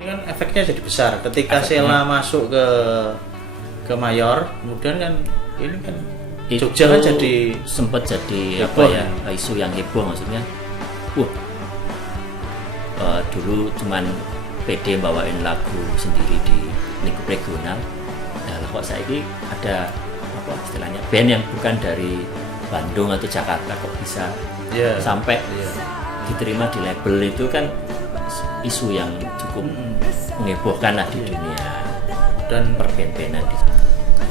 Ini kan efeknya jadi besar ketika Sheila masuk ke Mayor, kemudian kan ini kan Jogja kan jadi sempat jadi heboh, apa ya, isu yang heboh maksudnya. Dulu cuman PD bawain lagu sendiri di lingkup regional. Nah, kok saiki ada apa istilahnya band yang bukan dari Bandung atau Jakarta kok bisa sampai diterima di label, itu kan isu yang cukup menghebohkan lah di dunia dan perben-benan.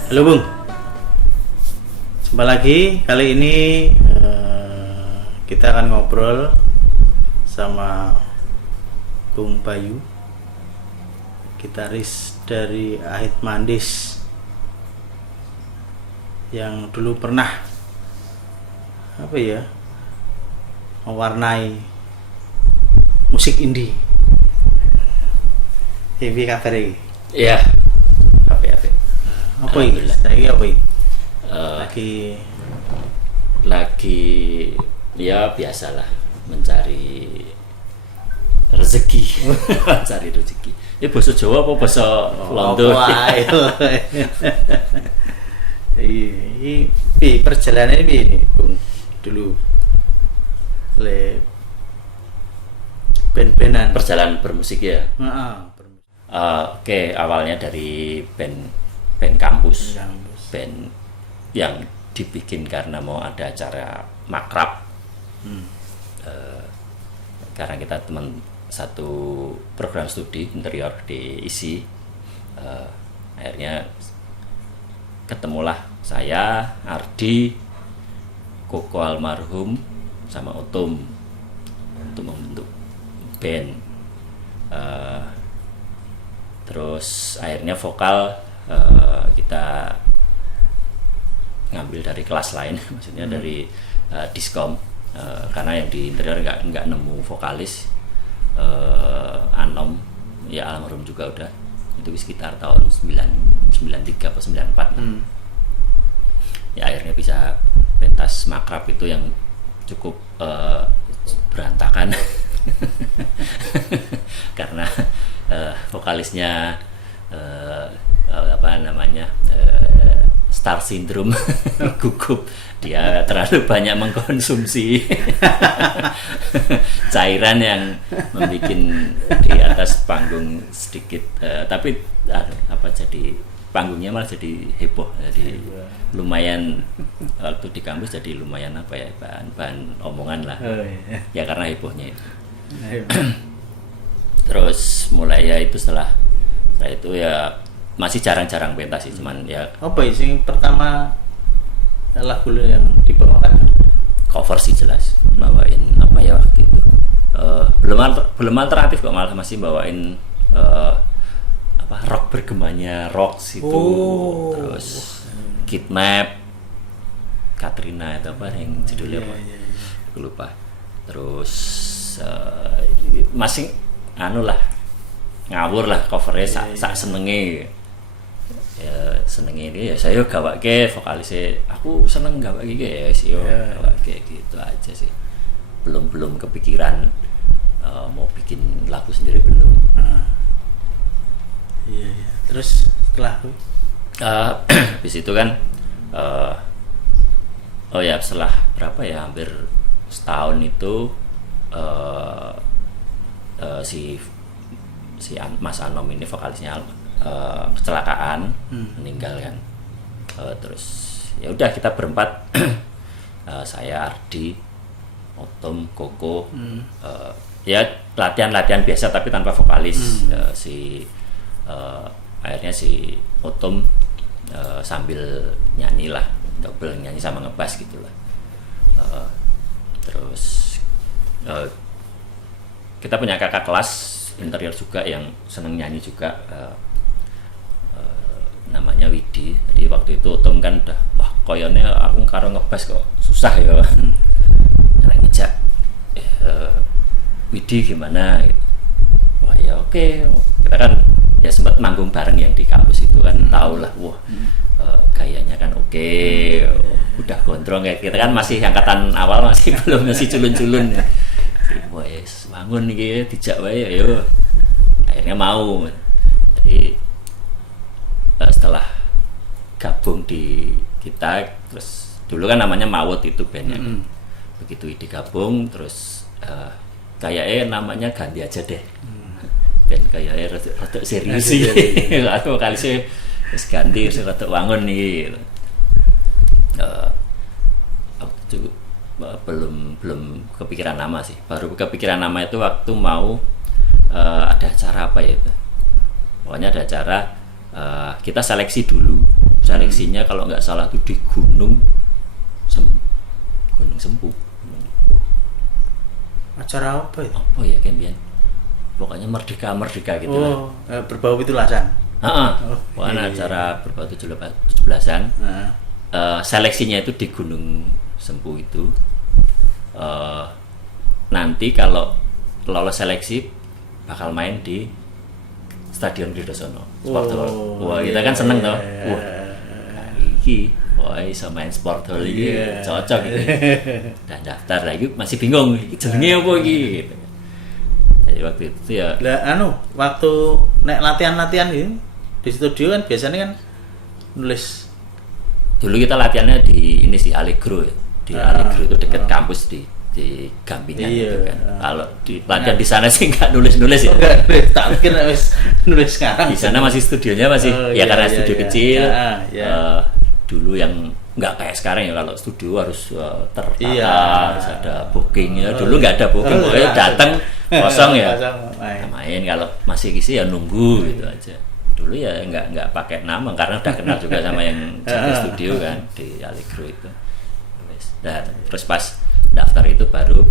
Halo Bung, jumpa lagi. Kali ini kita akan ngobrol sama Bung Bayu, gitaris dari Ahit Mandis yang dulu pernah mewarnai musik indie. Ini kabar ini? Iya, apa-apa. Apa ini? Saya apa ini? Lagi ya biasalah mencari rezeki. Mencari rezeki. Ini bahasa Jawa apa bahasa Londo? Ini perjalanan ini Bung dulu band-bandan Perjalanan bermusik ya. Oke, awalnya dari band kampus, band yang dibikin karena mau ada acara makrab. Karena kita teman satu program studi interior di ISI, akhirnya ketemulah saya, Ardi, Koko almarhum, sama Otom untuk membentuk band. Terus akhirnya vokal kita ngambil dari kelas lain, maksudnya dari Diskom, karena yang di interior nggak nemu vokalis. Anom ya almarhum juga udah, itu sekitar tahun 93 atau 94. Ya akhirnya bisa pentas makrab itu yang cukup berantakan karena vokalisnya star syndrome, gugup, dia terlalu banyak mengkonsumsi cairan yang membuat di atas panggung sedikit, tapi jadi panggungnya malah jadi heboh, jadi lumayan waktu di kampus jadi lumayan bahan omongan lah. Ya karena hebohnya itu. Terus mulai ya itu setelah itu ya masih jarang-jarang pentas sih, cuman ya apa sih pertama lagu yang dibawakan? Cover sih jelas, bawain apa ya waktu itu belum alternatif kok, malah masih bawain rock bergemanya Rocks itu. Terus Kidnap, Katrina itu apa yang judulnya apa? Aku lupa. Terus masih ngawur lah covernya, sak senenge. Ya senenge ini ya saya gawake vokalisnya, aku seneng gawake ya sih, gawake gitu aja sih. Belum kepikiran mau bikin lagu sendiri, belum. Iya. Terus setelah habis itu kan setelah berapa ya, hampir setahun itu si Mas Anom ini vokalisnya kecelakaan, meninggal kan. Terus ya udah kita berempat, saya, Ardi, Otom, Koko, ya latihan biasa tapi tanpa vokalis. Akhirnya si Otom sambil nyanyi lah, double nyanyi sama ngebass gitulah. Terus kita punya kakak kelas interior juga yang seneng nyanyi juga, namanya Widi. Jadi waktu itu Otom kan udah, wah koyone aku karo ngebass kok susah ya. Karena ngejak Widi gimana gitu. Wah ya oke. Kita kan ya sempat manggung bareng yang di kampus itu kan, tahu lah, wah gayanya kan oke. Udah gondrong kayak kita kan, masih angkatan awal, masih belum, masih culun-culun ya. Wah yes, bangun nih dijak wae, ayo akhirnya mau. Jadi setelah gabung di kita, terus dulu kan namanya Mawut itu bandnya. Begitu digabung terus kayaknya namanya ganti aja deh. Band kayaknya rada serius sih. Aku kali sih terus ganti rada wangun nih. Waktu itu belum kepikiran nama sih. Baru kepikiran nama itu waktu mau ada acara apa ya itu. Pokoknya ada acara kita seleksi dulu. Seleksinya kalau nggak salah tuh di Gunung Sempu. Acara apa itu? Apa ya Kembian? Pokoknya merdeka gitu lah. Berbau pitulasan. Pokoknya acara berbau 17-an. Seleksinya itu di Gunung Sempu itu. Nanti kalau lolos seleksi bakal main di Stadion Kridosono Sport Hall. Wah, kita kan seneng toh. Wah, iki iso main Sport Hall iki cocok gitu. Dan daftar lagi masih bingung jenenge apa iki gitu. Jadi waktu itu ya waktu nek latihan gitu di studio kan biasanya kan nulis. Dulu kita latihannya di ini sih Allegro ya. Di Allegro itu dekat kampus di Gampingan gitu kan. Kalau di latihan di sana sih nggak nulis ya. Tak kira nulis sekarang. Di sana masih studionya masih karena studio kecil. Dulu yang nggak kayak sekarang ya, kalau studio harus tertata, harus ada bookingnya. Dulu nggak ada booking, pokoknya datang kosong ya. Main kalau masih isi ya nunggu gitu aja. Dulu ya nggak pakai nama karena udah kenal juga sama yang jaga studio kan di Allegro itu. Dan terus pas daftar itu baru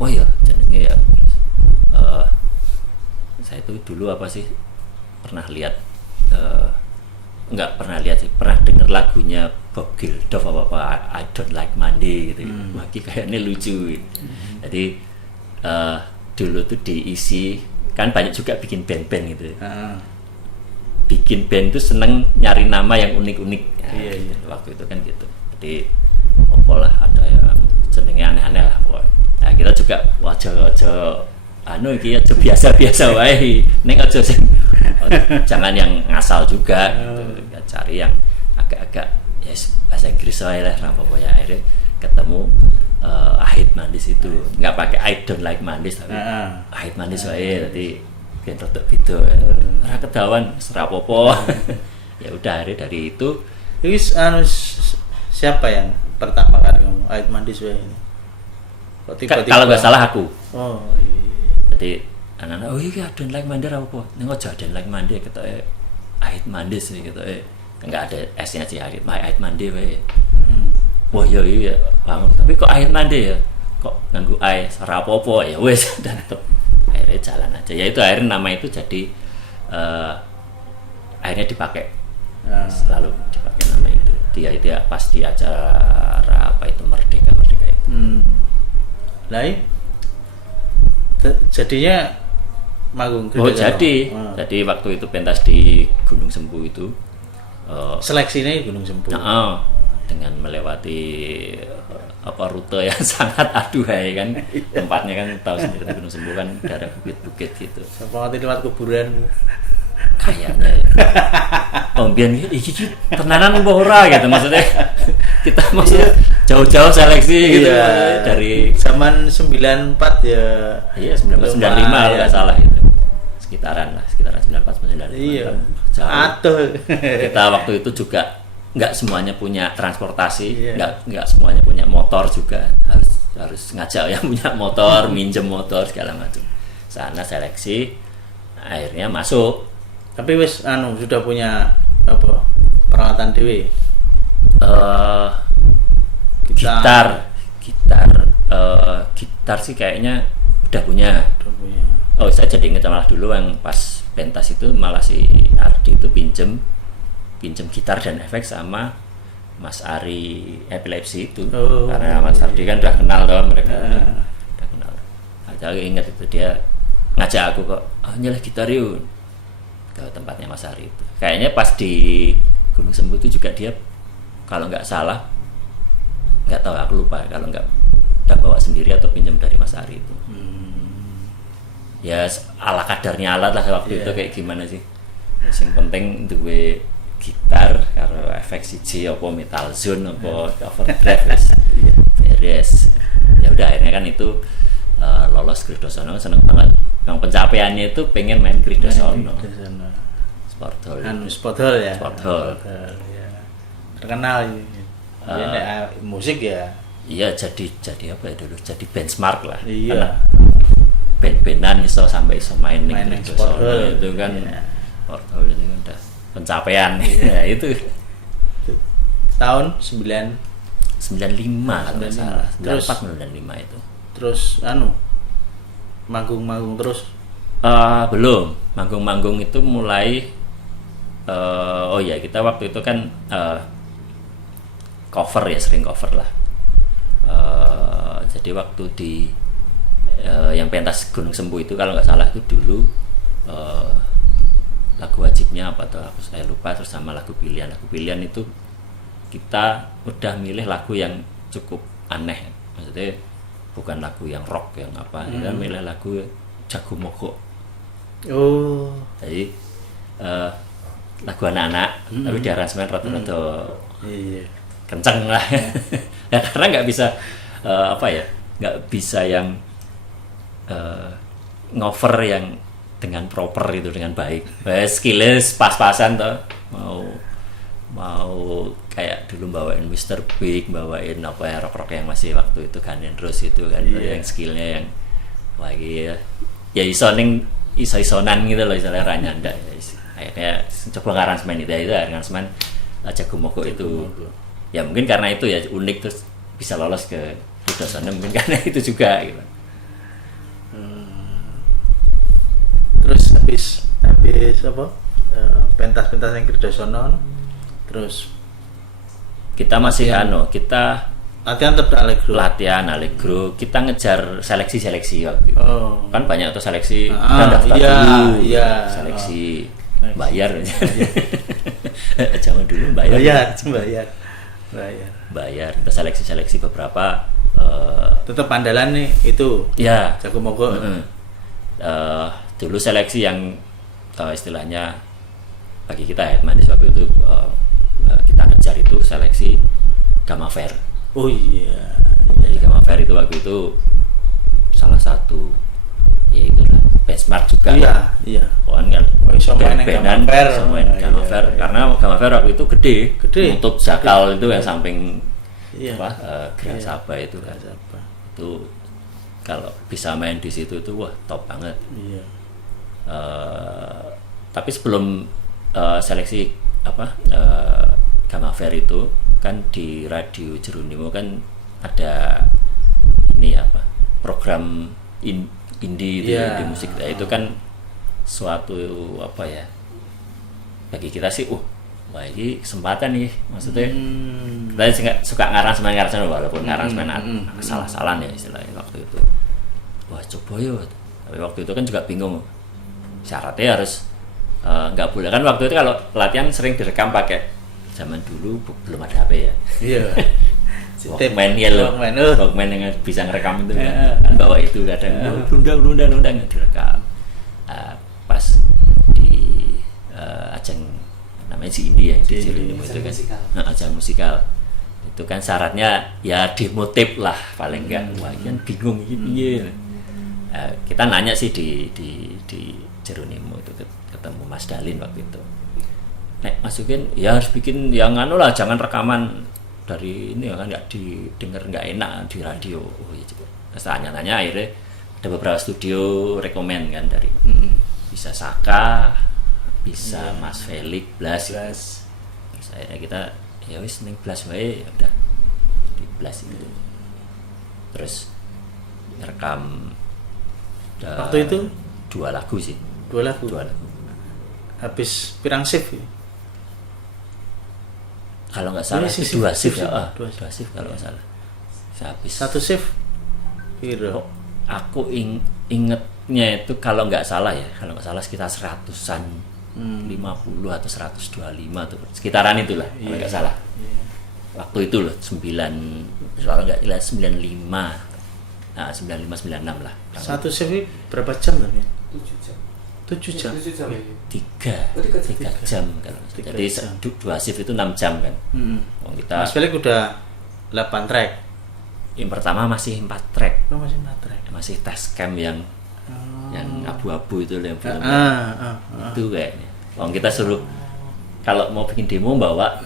oh ya jenenge ya. Saya itu dulu apa sih pernah lihat nggak pernah lihat sih, pernah denger lagunya Bob Geldof apa I Don't Like Monday gitu. Maki kayaknya lucu. Jadi dulu tuh diisi kan banyak juga bikin band-band gitu. Bikin band tuh seneng nyari nama yang unik-unik. Waktu itu kan gitu. Jadi opolah ada yang jenenge aneh-aneh lah pokoknya. Nah, kita juga wajah iki aja biasa-biasa wae. Ning aja sing jangan yang ngasal juga gitu. Ya, cari yang agak-agak bahasa Inggris wae lah apa ya. Akhirnya ketemu I Hate Mondays itu. Enggak pakai I Don't Like Mondays tapi I Hate Mondays wae. Jadi biar rodok video. Ora kedawan serapopo. Ya udah akhirnya dari itu siapa yang pertama kali ngomong I Hate Mondays wae ini? Kalau nggak salah aku. Iya. Jadi anak-anak iya I Don't Like Monday apa? Ning aja I Don't Like Monday ketoke I Hate Mondays ketoke. Enggak ada S-nya sih I Hate Monday wae. Wah iya bangun. Tapi kok I Hate Monday ya? Kok nganggo I ora apa-apa ya wis dan akhirnya jalan aja. Ya itu akhirnya nama itu jadi akhirnya dipakai. Selalu dipakai nama itu. Dia pas di acara apa itu Merdeka itu. Jadinya manggung jadi waktu itu pentas di Gunung Sempu itu seleksinya Gunung Sempu. Dengan melewati rute yang sangat aduhai kan. Tempatnya kan tahu sendiri Gunung Sempu kan ada bukit-bukit gitu. Sampai lewat kuburan kayaknya ya. Ombian iki tenanan apa ora gitu maksudnya. Kita maksudnya jauh-jauh seleksi gitu dari zaman 94 ya. Iya 1995 kalau nggak salah gitu. Sekitaran 94 95. Iya. Jauh. Kita waktu itu juga nggak semuanya punya transportasi, nggak semuanya punya motor juga. Harus ngajak yang punya motor, minjem motor segala macam. Sana seleksi akhirnya masuk. Tapi wis sudah punya peralatan dewe. Gitar sih kayaknya udah punya. Oh saya jadi ingat malah dulu yang pas pentas itu malah si Ardi itu pinjem gitar dan efek sama Mas Ari Epilepsi itu. Karena Mas Ardi kan udah kenal toh mereka udah kenal. Saya ingat itu dia ngajak aku kok nyelah gitar yuk ke tempatnya Mas Ari itu. Kayaknya pas di Gunung Sempu itu juga dia kalau nggak salah, nggak tahu aku lupa kalau nggak bawa sendiri atau pinjam dari Mas Ari itu. ya ala kadarnya alat lah waktu itu kayak gimana sih. Yang penting duwe gitar karo efek siji apa metal zone apa overdrive beres. Ya udah akhirnya kan itu lolos Kridosono, seneng banget. Yang pencapaiannya itu pengen main Kridosono. Sport Hall. Sport Hall ya. Sport Hall. Ya. Terkenal ya. Musik ya. Iya jadi apa ya dulu? Jadi benchmark lah. Iya. Band-bandan sampai iso main ning Sport Hall itu kan. Sport Hall itu kan udah pencapaian. Ya itu. Tahun 95 kalau nggak salah. 94 95 itu. Terus manggung-manggung terus? Belum. Manggung-manggung itu mulai oh ya kita waktu itu kan cover ya, sering cover lah. Jadi waktu di yang pentas Gunung Sempu itu kalau nggak salah itu dulu lagu wajibnya apa tuh saya lupa, terus sama lagu pilihan itu kita udah milih lagu yang cukup aneh, maksudnya bukan lagu yang rock yang apa, kita milih lagu Jago Mogok. Jadi lagu anak-anak tapi di aransemen rada-rada kenceng lah. Ya, karena nggak bisa nggak bisa yang ngover yang dengan proper itu dengan baik. Skillnya pas-pasan toh, mau kayak dulu bawain Mr. Big, bawain apa ya rock yang masih waktu itu Guns N' Roses itu kan, yang skillnya yang lagi ya iso-isonan gitu loh, istilahnya ranyanda. Akhirnya coba ngaransemen itu aransemen Jago Mogok itu. Ya mungkin karena itu ya unik terus bisa lolos ke Kridosono, mungkin karena itu juga gitu. Terus habis apa pentas-pentas yang Kridosono, terus kita masih kita latihan allegro, kita ngejar seleksi waktu itu. Kan banyak tuh seleksi dan daftar dulu, seleksi bayar. Zaman dulu bayar. Terus seleksi beberapa tetap andalan nih itu ya Jago Mogok. Dulu seleksi yang istilahnya bagi kita Headmanis waktu itu kita kejar itu seleksi Gamma Fair. Oh iya. Jadi Gamma Fair itu waktu itu salah satu ya itulah benchmark juga. Iya. Kan iso main Gamma Fair karena Gamma Fair waktu itu gede. Nutup Jakal itu yang samping Grand Sabah itu kan. Itu kalau bisa main di situ itu wah top banget. Iya. Tapi sebelum seleksi Gamma Fair itu kan di Radio Jeronimo kan ada ini program indie itu di musik itu kan suatu bagi kita sih wah ini kesempatan nih, maksudnya kita suka ngaransemen walaupun ngaransemen salah-salah ya istilahnya waktu itu. Wah coba yuk, tapi waktu itu kan juga bingung syaratnya harus nggak boleh kan waktu itu kalau latihan sering direkam pakai zaman dulu belum ada HP ya. Iya. Walkman ya loh, Walkman yang bisa ngerekam itu kan bawa itu kadang undang direkam. Pas di ajang namanya si Indi yang di Jeronimo itu kan ajang musikal itu kan syaratnya ya demo tape lah paling enggak. Wah kan bingung ini. Kita nanya sih di Jeronimo itu ketemu Mas Dalin waktu itu. Nek masukin ya harus bikin yang lah, jangan rekaman dari ini kan nggak didengar nggak enak di radio. Ya coba. Terus tanya-tanya akhirnya ada beberapa studio rekomen kan dari bisa Saka, bisa Mas Felix Blas. Terus akhirnya kita ya wis ning Blas wae, ya udah di Blas itu. Terus rekam waktu itu 2 lagu sih. 2 lagu. Habis pirang shift? Kalau nggak salah sih 2 shift ya. 2 shift kalau nggak salah. Habis 1 shift. Piro? Aku ingetnya itu kalau nggak salah sekitar 100-an 50 atau 125 tuh sekitaran itulah kalau nggak salah. Waktu itu loh 9 kalau nggak salah 95. Nah, 95 96 lah. 1 shift berapa jam kan ya? 7 jam. 7 jam ya. 3 jam kalau. Jadi 2 shift itu 6 jam kan. Kita Mas Felix udah 8 track. yang pertama masih 4 track. Oh, masih 4 track. Masih test cam yang abu-abu itu loh, yang film itu kayaknya. Kita suruh kalau mau bikin demo bawa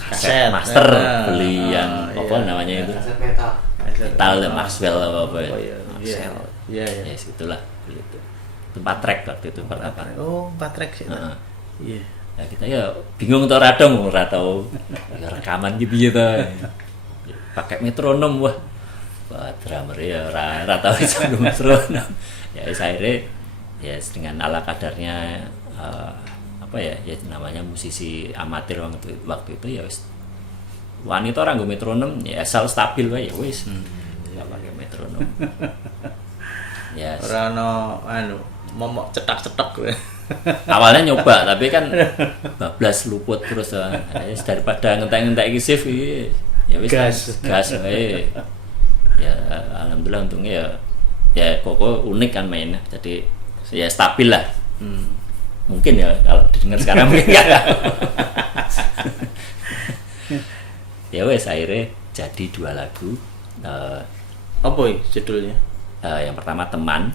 kaset master, beli yang namanya itu Kaset metal. metal Maxwell apa ya. Iya. Ya situlah beli itu. 4 track waktu itu pertama. Oh, 4 track sih. Iya. Ya kita ya bingung tuh radong ora tau ya rekaman gitu ya. Pakai metronom wah. Buat drummer ya ora tau iso metronom. Ya akhirnya ya dengan ala kadarnya ya namanya musisi amatir waktu itu ya wis wanita orang nggo metronom ya asal stabil wae ya wis. Enggak pakai metronom. Ya ora ono momok cetak-cetak gue. Awalnya nyoba tapi kan bablas luput terus daripada ngentek-ngentek iki shift iki ya wis gas wae. Ya alhamdulillah untungnya ya Koko unik kan mainnya jadi ya stabil lah. Mungkin ya kalau didengar sekarang mungkin enggak. Ya wes akhirnya jadi 2 lagu. Apa judulnya? Yang pertama Teman,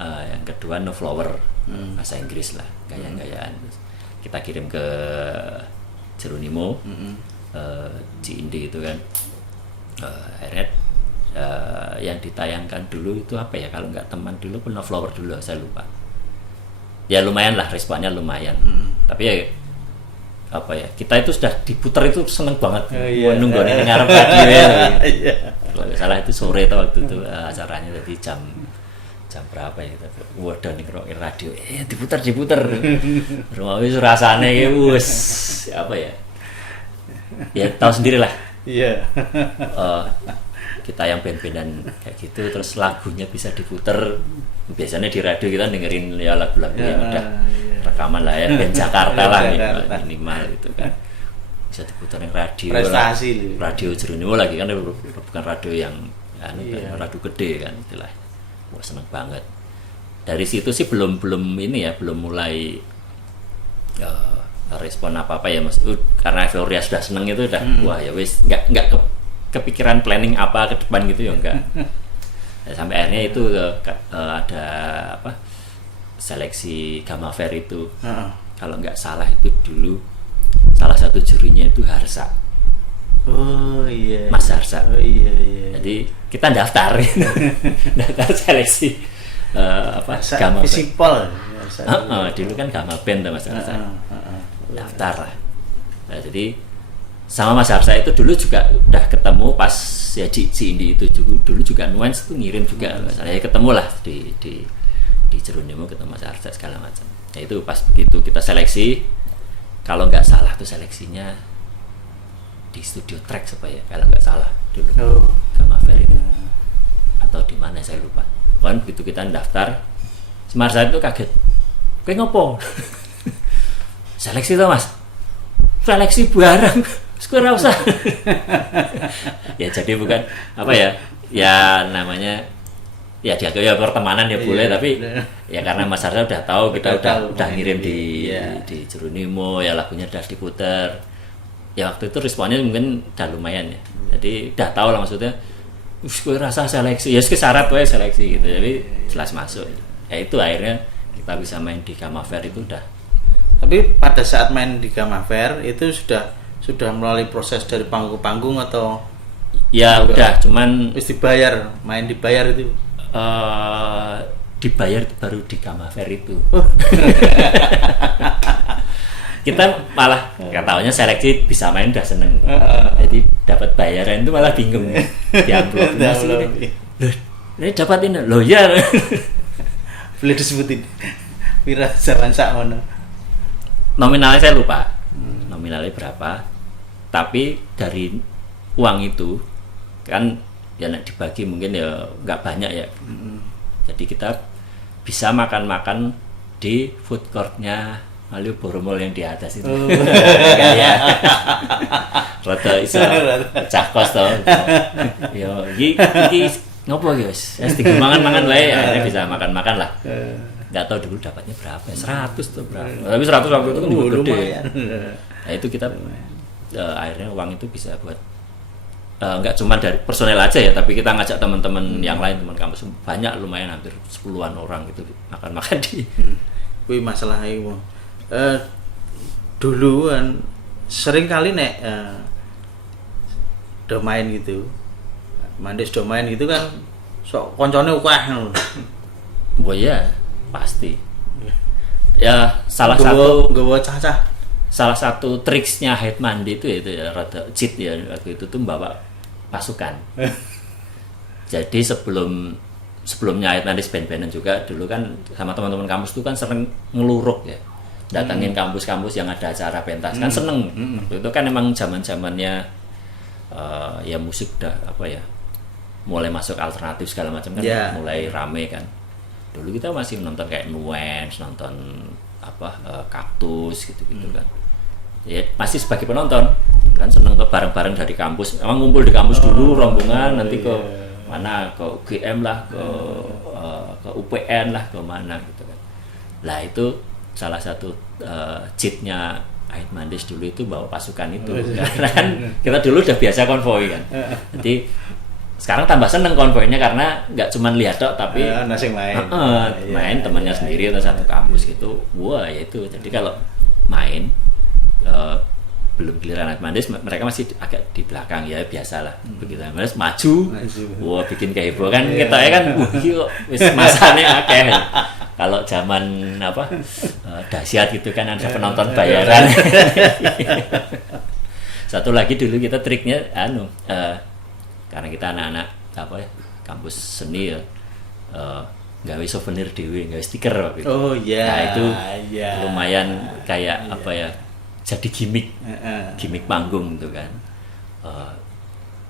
yang kedua No Flower, bahasa Inggris lah, gaya-gayaan. Kita kirim ke Jeronimo, Cindi itu kan. Akhirnya yang ditayangkan dulu itu apa ya? Kalau nggak Teman dulu pun No Flower dulu, saya lupa. Ya lumayan lah, responnya lumayan. Tapi ya apa ya, kita itu sudah diputar itu seneng banget. Nunggu ini ngarep radio ya. Kalau nggak salah itu sore atau waktu itu acaranya tadi jam berapa ya kita waduh nih radio diputar rumah wis rasane iki wis apa ya tahu sendiri lah. Iya. Kita yang band-bandan kayak gitu terus lagunya bisa diputar. Biasanya di radio kita dengerin ya lagu-lagu yang udah rekaman lah ya band Jakarta lah minimal gitu kan, bisa diputar yang radio prestasi lah, radio Jeronimo lagi kan bukan radio yang radio gede kan itulah. Wah seneng banget. Dari situ sih belum mulai respon apa ya mas. Karena Euforia sudah seneng itu udah wah ya wis nggak kepikiran planning apa ke depan gitu ya enggak. Sampai akhirnya itu ada seleksi Gamma Fair itu. Kalau nggak salah itu dulu salah satu jurinya itu Harsa. Oh iya. Mas Harsa. Oh iya. Jadi kita daftar seleksi Gamma Fair. Visipol. Dulu kan Gamma Band tuh Mas Harsa. Daftar lah. Nah, jadi sama Mas Harsa itu dulu juga udah ketemu pas ya di Indi itu dulu juga Nuance itu ngirim juga. Saya ketemu lah di Jeronimo ketemu Mas Harsa segala macam. Ya itu pas begitu kita seleksi, kalau nggak salah tuh seleksinya di Studio Track supaya kalau nggak salah dulu Gamma Fair itu atau di mana saya lupa. Kan begitu kita daftar, Mas Harsa itu kaget. Kowe ngopo? Seleksi tuh Mas. Seleksi barang. Sekurang usah. Ya jadi bukan apa ya namanya ya dianggap ya pertemanan ya boleh tapi ya karena Mas Harsa udah tahu kita udah ngirim di Jeronimo ya lagunya udah diputer ya waktu itu responnya mungkin udah lumayan ya jadi udah tahu lah maksudnya gue rasa seleksi ya syarat gue seleksi gitu jadi jelas masuk ya itu akhirnya kita bisa main di Gamma Fair itu udah. Tapi pada saat main di Gamma Fair itu sudah melalui proses dari panggung ke panggung atau ya udah cuman wis dibayar itu dibayar baru di Gamma Fair itu. Kita malah katanya seleksi bisa main udah seneng jadi dapat bayaran itu malah bingung di amplop loh ini dapat ini loh ya boleh disebutin Wira zaman sakmono nominalnya saya lupa nominalnya berapa tapi dari uang itu kan ya dibagi mungkin ya nggak banyak ya jadi kita bisa makan di food courtnya Malioboro Mall yang di atas itu kayak rada iso cah kos toh ya iki ngopo guys, mangan wae, akhirnya bisa makan lah. Nggak tahu dulu dapatnya berapa ya, 100 tuh berapa, tapi 100 waktu itu kan juga gede. Nah itu kita akhirnya uang itu bisa buat nggak cuma dari personel aja ya, tapi kita ngajak teman-teman yang lain, teman kampus banyak, lumayan hampir 10-an orang gitu makan di. Wih masalah itu dulu kan sering kali nek domain gitu, mandis domain gitu kan, sok koncone akeh ngono. Oh iya pasti. Ya salah satu triksnya head mandi itu ya rada cheat ya waktu itu tuh bawa pasukan. Jadi sebelumnya head mandi band-bandan juga dulu kan sama teman-teman kampus tuh kan sering ngeluruk ya, datangin kampus-kampus yang ada acara pentas kan seneng. Waktu itu kan emang zaman-zamannya ya musik udah apa ya, mulai masuk alternatif segala macam kan, mulai rame kan. Dulu kita masih nonton kayak Nuance, nonton apa Kaktus gitu-gitu kan. Ya masih sebagai penonton kan, seneng ke bareng-bareng dari kampus. Emang ngumpul di kampus dulu rombongan, nanti ke mana, ke UGM lah, ke UPN lah, ke mana gitu kan. Lah itu salah satu cheatnya Ait Mandis dulu itu bawa pasukan itu. Karena kan kita dulu udah biasa konvoi kan. Jadi sekarang tambah seneng konvoinya karena nggak cuma lihat tok, tapi main temannya sendiri atau satu kampus gitu. Wah ya itu. Jadi kalau main belum giliran Ait Mandis, mereka masih agak di belakang ya, biasalah. Begitu Ait Mandis maju, wah bikin kehebohan kan, kita ya kan wis masane akeh. Kalau zaman apa dahsyat gitu kan, ada penonton bayaran. Satu lagi dulu kita triknya karena kita anak-anak apa ya, kampus seni ya, gawe souvenir dewe, gawe stiker waktu itu. Oh iya. Nah itu lumayan kayak apa ya, jadi gimmick panggung gitu kan.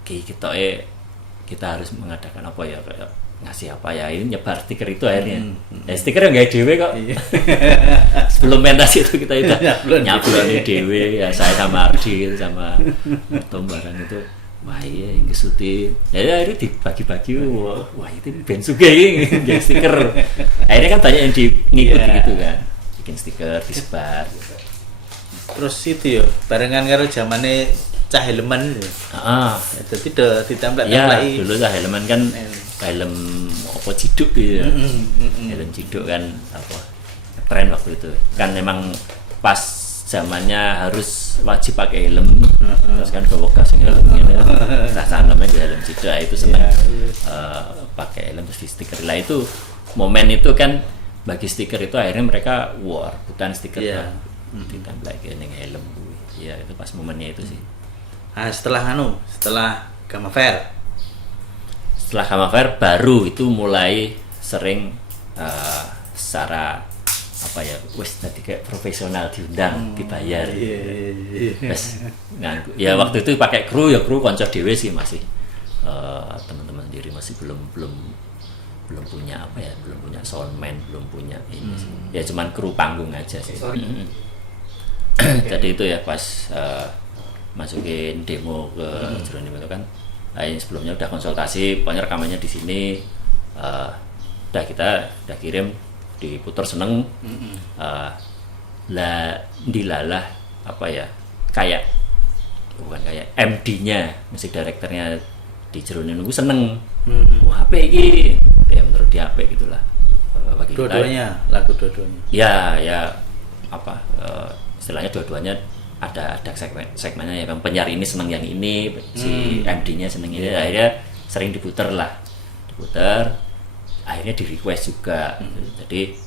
Kita harus mengadakan apa ya, kayak ngasih apa ya, ini nyebar stiker itu akhirnya. Stiker yang gawe dewe kok. Sebelum pentas itu kita itu nyabloni dewe ya, saya sama Ardi sama Tom barang itu. Wah iya yang kesuti, ya akhirnya dibagi-bagi. Wah itu band suge ini stiker. Akhirnya kan banyak yang ngikut gitu kan, bikin stiker disebar gitu. Terus itu ya barengan karo zamane Cah Helman. Jadi ditempel-tempel. Ya dulu Cah Helman kan helm apa ciduk gitu ya. Helm ciduk kan apa tren waktu itu. Kan memang pas zamannya harus wajib pakai helm. Terus kan kewekas sing helm ngene. Rasane helm ciduk itu seneng pakai helm terus di stiker. Lah itu momen itu kan bagi stiker itu akhirnya mereka bukan stiker ditempel kayak ning helm. Ya itu pas momennya itu sih. Nah, setelah Gamma Fair. Setelah Gamma Fair baru itu mulai sering secara apa ya, wes tadi kayak profesional diundang, dibayar. Wes nganggu. Ya waktu itu pakai kru konco dhewe sih masih teman-teman sendiri masih belum punya apa ya, belum punya soundman, belum punya ini sih. Ya cuman kru panggung aja sih. Jadi itu ya pas masukin demo ke Jeronimo itu kan, ini sebelumnya udah konsultasi, pokoknya rekamannya di sini, kita kirim, diputar seneng, dilalah apa ya, bukan kayak MD-nya, musik directornya di Jeronimo seneng, wah apa ini, ya menurut dia apa gitulah. Lagu dua-duanya. Ya apa istilahnya dua-duanya ada segmennya ya, penyiar ini seneng yang ini, si MD-nya seneng ini, akhirnya sering diputer, akhirnya di request juga. Jadi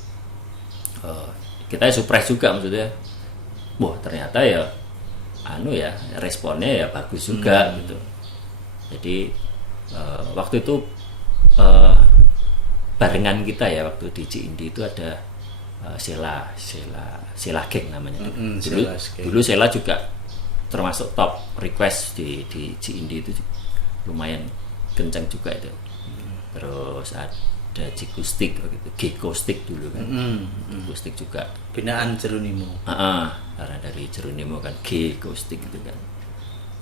kita surprise juga, maksudnya wah ternyata ya responnya ya bagus juga gitu. Jadi waktu itu barengan kita ya, waktu di Cindi itu ada Sheila Gang namanya. Dulu Sheila juga termasuk top request di Cindi itu, lumayan kencang juga itu. Terus ada Cikustik gitu, Gekostik dulu kan. Gekostik juga binaan Jeronimo. Karena dari Jeronimo kan Gekostik gitu kan.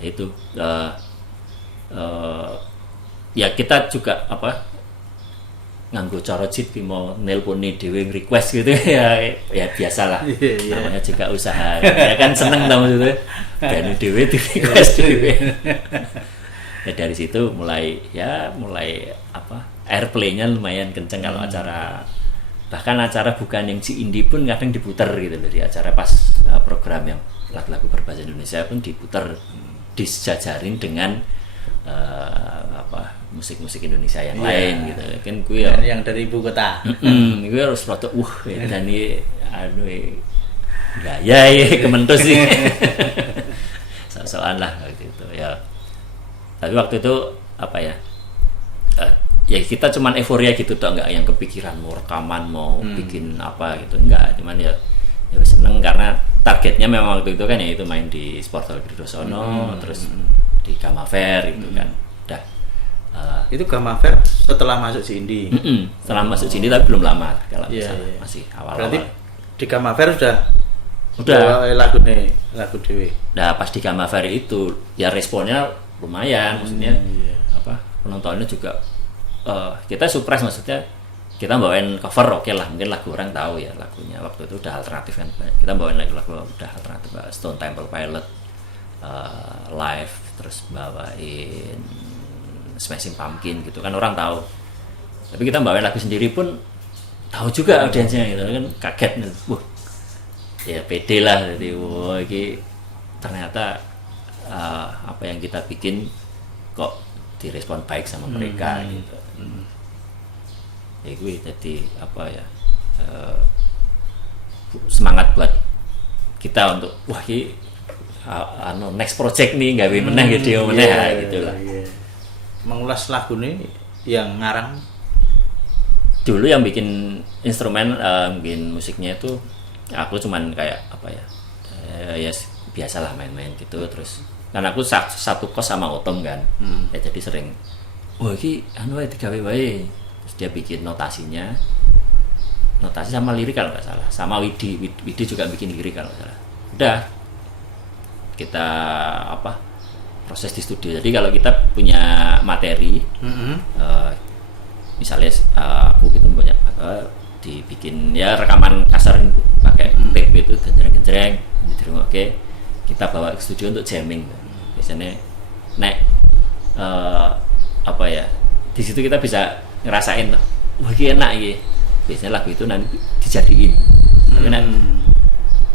Itu ya kita juga apa nganggo cara jit mau nelponi dhewe request gitu ya biasalah. Namanya juga usaha. Ya kan seneng tau maksudnya. Dan dhewe di request dhewe. Ya dari situ mulai apa airplay-nya lumayan kenceng kalau acara, bahkan acara bukan yang si indie pun kadang diputer gitu loh, di acara pas program yang lagu-lagu berbahasa Indonesia pun diputer, disejajarin dengan apa musik-musik Indonesia yang lain gitu kan. Gue yang dari ibu kota. Gue harus foto dan ini gaya kementus sih. So-soan lah gitu ya. Tapi waktu itu apa ya? Ya kita cuman euforia gitu toh, nggak yang kepikiran mau rekaman mau bikin apa gitu, enggak, cuman ya seneng karena targetnya memang waktu itu kan ya itu main di Sport Hall Gridosono, terus di Gama Fair gitu kan. Udah itu Gama Fair setelah masuk Cindi. Setelah masuk Cindi tapi belum lama kalau misalnya masih awal-awal. Berarti di Gama Fair udah lagu dewe. Nah pas di Gama Fair itu ya responnya lumayan, maksudnya apa penontonnya juga kita surprise, maksudnya kita bawain cover oke lah, mungkin lagu orang tahu ya lagunya waktu itu udah alternatif kan, kita bawain lagu-lagu udah alternatif, Stone Temple Pilot live, terus bawain Smashing Pumpkin gitu kan orang tahu, tapi kita bawain lagu sendiri pun tahu juga audiensnya gitu kan, kaget nih, ya pede lah, jadi ini ternyata apa yang kita bikin kok direspon baik sama mereka gitu. Ya gue jadi apa ya semangat buat kita untuk ini next project nih gawe meneh gitu meneh gitu lah. Mengulas lagu nih yang ngarang dulu, yang bikin instrumen bikin musiknya itu aku cuman kayak apa ya ya biasalah main-main gitu, terus karena aku satu kos sama Otom kan, ya jadi sering ini digawe wae, terus dia bikin notasi sama lirik kalau nggak salah, sama Widi juga bikin lirik kalau nggak salah. Udah kita apa proses di studio, jadi kalau kita punya materi misalnya aku gitu banyak dibikin ya rekaman kasar pakai tape itu genjreng oke, kita bawa ke studio untuk jamming. Biasanya apa ya di situ kita bisa ngerasain tuh ini enak gitu. Biasanya lagu itu nanti dijadiin, tapi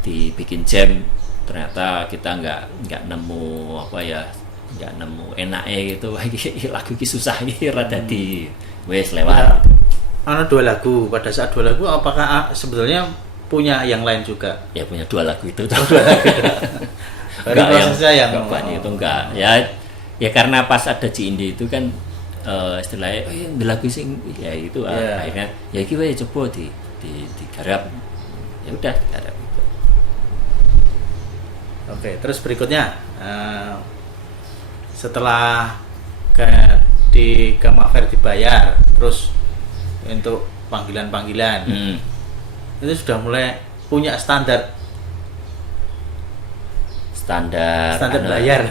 dibikin jam ternyata kita nggak nemu apa ya, nggak nemu enaknya gitu. Lagu ini susah ini rada di wes lewat. Ada 2 lagu, pada saat 2 lagu apakah sebetulnya punya yang lain juga? Ya punya 2 lagu itu. Enggak, prosesnya yang itu enggak. Ya karena pas ada Cindi itu kan istilahnya lagu sing ya itu akhirnya ya iki wae coba digarap. Ya udah digarap itu. Oke, terus berikutnya setelah di Gama Fair dibayar, terus untuk panggilan-panggilan itu sudah mulai punya standar bayar.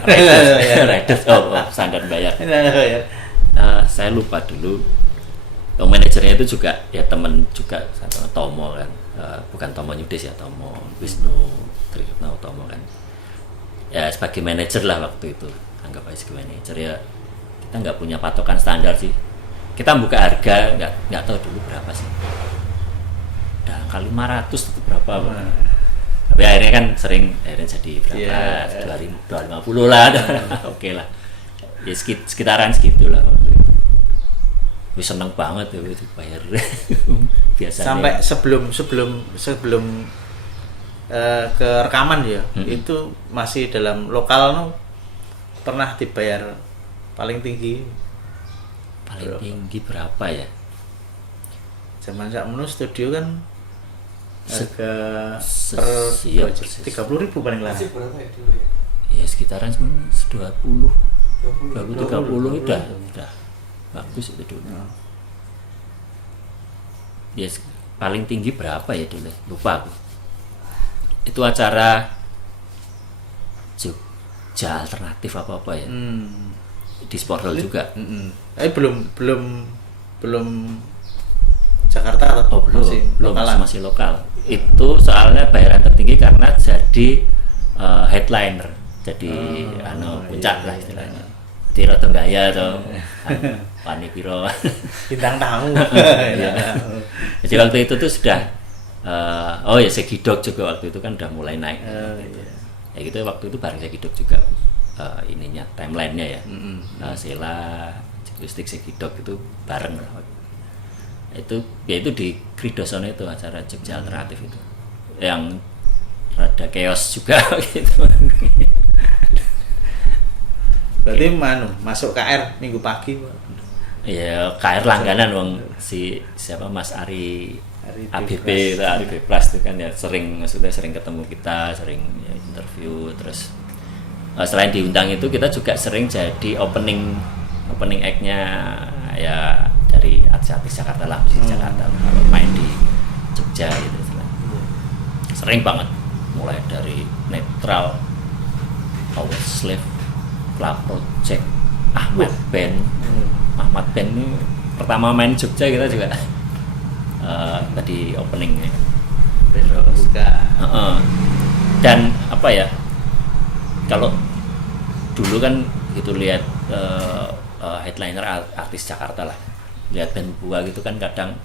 Standar bayar. Saya lupa dulu. Manajernya itu juga ya temen juga sama Tomo kan, bukan Tomo Nyudes ya, Tomo Wisnu Trihitno Tomo kan. Ya sebagai manajer lah waktu itu, anggap aja sebagai manajer ya. Kita nggak punya patokan standar sih. Kita buka harga nggak tahu dulu berapa sih. Udah kali 500 itu berapa? Tapi akhirnya kan akhirnya jadi berapa? 250 lah. Oke lah. Ya sekitaran segitu lah waktu itu. Wih seneng banget ya itu bayar. Biasanya. Sampai sebelum ke rekaman ya, itu masih dalam lokal pernah dibayar paling tinggi. Paling tinggi berapa ya? Zaman sakmono studio kan harga per 30.000 paling lama. Ya sekitaran 20 30 udah bagus itu dulu. Ya paling tinggi berapa ya dulu? Lupa aku. Itu acara Jogja alternatif apa ya? di Sport Hall juga. Tapi belum Jakarta atau belum masih lokal. Itu soalnya bayaran tertinggi karena jadi headliner, jadi puncak lah istilahnya. Jadi rada gaya atau Pani Piro bintang tamu. Jadi waktu itu tuh sudah Segidok juga waktu itu kan udah mulai naik. Ya gitu waktu itu bareng Segidok juga ininya timelinenya ya. Sela Akustik Segidok itu bareng lah. Itu di Kridosono itu acara Jogja Alternatif itu yang rada chaos juga gitu. Berarti masuk KR minggu pagi, Pak. Iya, KR langganan wong siapa Mas Ari ABP itu Ari Beplas itu kan ya sering ketemu kita, sering ya, interview terus selain diundang itu kita juga sering jadi opening act-nya ya dari artis Jakarta lah, musisi Jakarta kalau main di Jogja gitu. Sering banget mulai dari Netral, Power Slave, Club Project, Ahmad Band ini pertama main Jogja kita juga tadi openingnya terus dan apa ya, kalau dulu kan gitu lihat headliner artis Jakarta lah, lihat band buah gitu kan kadang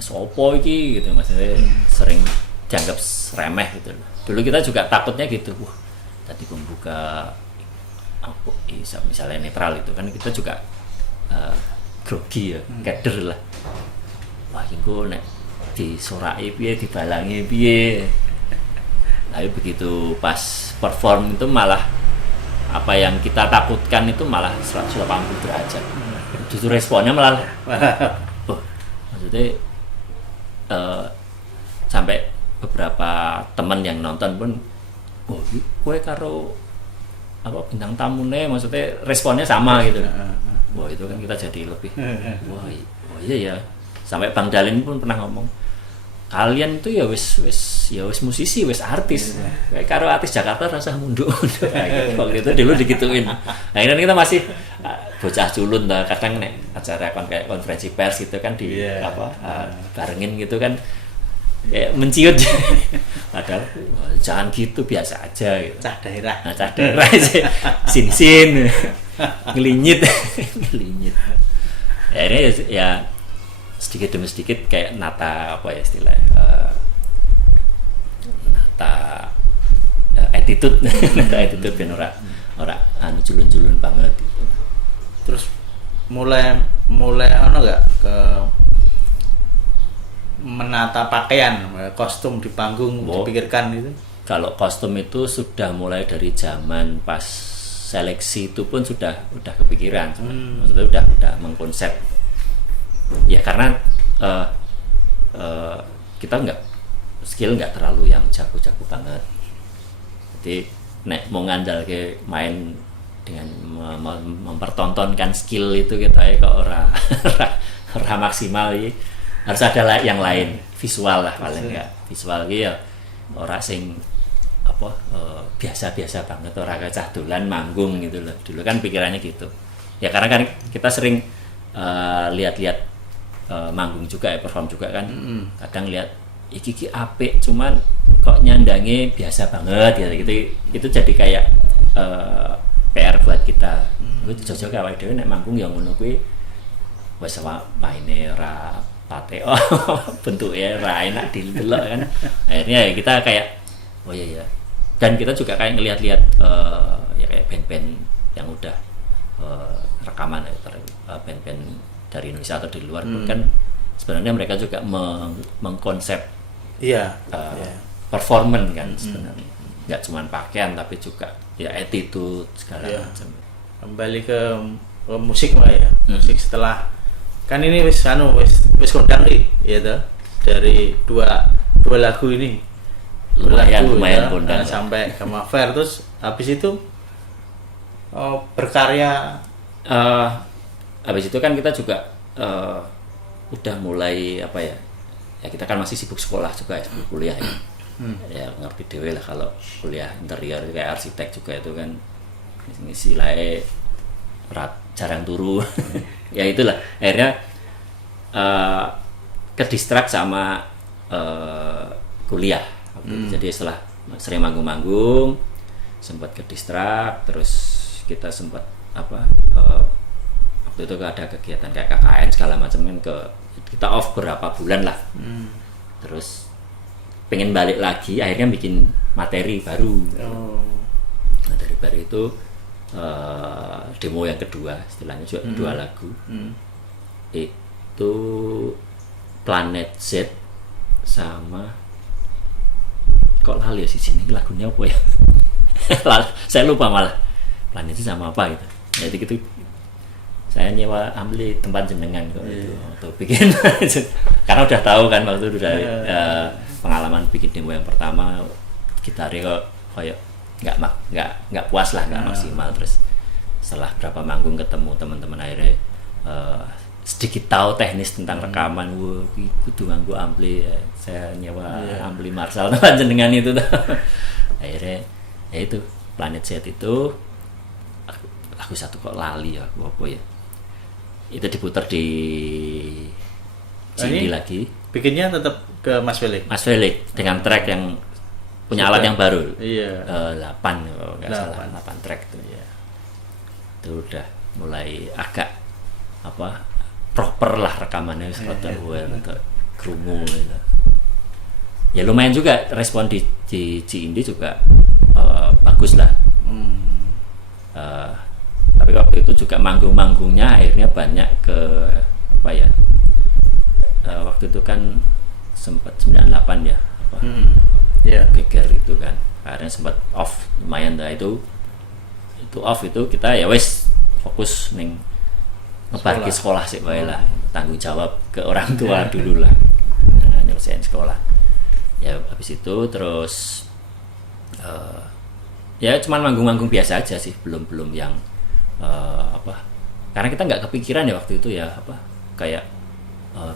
sopo iki gitu, maksudnya sering dianggap remeh gitu. Dulu kita juga takutnya gitu, tadi pembuka misalnya Netral itu kan kita juga grogi ya, keder lah. Wah, iku nek disoraki piye, dibalangi piye. Tapi begitu pas perform itu malah apa yang kita takutkan itu malah 180 derajat. Justru responnya malah maksudnya sampai beberapa teman yang nonton pun kowe karo apa bintang tamune, maksudnya responnya sama gitu. Wah, itu kan kita jadi lebih iya ya. Sampai Bang Dalin pun pernah ngomong, kalian itu ya wis musisi, wis artis. Kayak karo artis Jakarta rasa mundur. Waktu itu dulu digituin. Nah, ini kita masih bocah culun lah, kadang nek acara kayak konferensi pers gitu kan barengin gitu kan kayak menciut. Padahal jangan gitu, biasa aja gitu. Cah daerah sin ngelinyit. Ya ini ya sedikit demi sedikit kayak nata apa ya istilah nata attitude ben ora culun-culun banget gitu. Terus mulai enggak ke menata pakaian, kostum di panggung dipikirkan itu? Kalau kostum itu sudah mulai dari zaman pas seleksi itu pun sudah kepikiran. Maksudnya udah mengkonsep. Ya karena kita skill nggak terlalu yang jago-jago banget. Jadi nek mau ngandal ke main dengan mempertontonkan skill itu kita kok ora maksimal ya. Harus ada yang lain, visual lah paling enggak. Visual ki ya ora sing biasa-biasa banget, ora kacah dolan manggung gitu loh. Dulu kan pikirannya gitu. Ya karena kan kita sering lihat-lihat manggung juga ya, perform juga kan. Kadang lihat iki apik cuman kok nyandangi biasa banget gitu. Itu jadi kayak PR buat kita. Kuwi cocok awake dhewe nek manggung yang ngono kuwi wis maine ora pateo bentuknya ora enak didelok kan. Akhirnya ya kita kayak iya. Dan kita juga kayak ngelihat-lihat ya kayak band-band yang udah rekaman band-band dari Indonesia atau di luar pun kan sebenarnya mereka juga mengkonsep performance kan sebenarnya. Nggak cuma pakaian tapi juga ya attitude segala macam. Kembali ke musik lah ya. Musik setelah kan ini wis kondang nih ya toh, dari dua lagu ini. Lumayan kondang sampai ke Mafer, terus habis itu berkarya. Habis itu kan kita juga udah mulai apa ya kita kan masih sibuk sekolah juga ya, sibuk kuliah ya. Ya ngerti dewe lah kalau kuliah interior kayak arsitek juga itu kan istilahnya jarang turu. Ya itulah akhirnya ke distrak sama kuliah. Jadi setelah sering manggung-manggung sempat ke distrak, terus kita sempat waktu itu ada kegiatan kayak KKN segala macam kan, kita off berapa bulan lah. Terus pengen balik lagi, akhirnya bikin materi baru. Materi baru itu demo yang kedua, istilahnya juga 2 lagu. Itu Planet Z sama kok lali ya sih sini lagunya apa ya? Saya lupa malah. Planet Z sama apa gitu. Jadi gitu saya nyewa Ampli tempat jenengan kok itu untuk bikin. Karena udah tahu kan waktu itu dari pengalaman bikin demo yang pertama, gitarnya kok kayak nggak puas lah, nggak maksimal. Terus setelah berapa manggung ketemu teman-teman akhirnya sedikit tahu teknis tentang rekaman. Wah, kudu nganggo ampli ya. Saya nyewa ampli Marshall tempat jenengan itu. Akhirnya ya itu Planet Z itu lagu satu kok lali ya, apa ya, itu diputar di CD lagi. Bikinnya tetap ke Mas Felix dengan track yang punya alat yang baru. 8 kalau nggak salah, 8 track itu ya. Itu udah mulai agak proper lah rekamannya, untuk krungu gitu. Ya lumayan juga respon di Indie juga bagus lah. Tapi waktu itu juga manggung-manggungnya akhirnya banyak ke waktu itu kan sempat 98 ya geger itu kan, akhirnya sempat off lumayan dah. Itu off itu kita ya wes fokus ning ngebarki sekolah sih wae lah, tanggung jawab ke orang tua dulu lah, nyelesain sekolah. Ya habis itu terus ya cuman manggung-manggung biasa aja sih, belum yang karena kita nggak kepikiran ya waktu itu ya kayak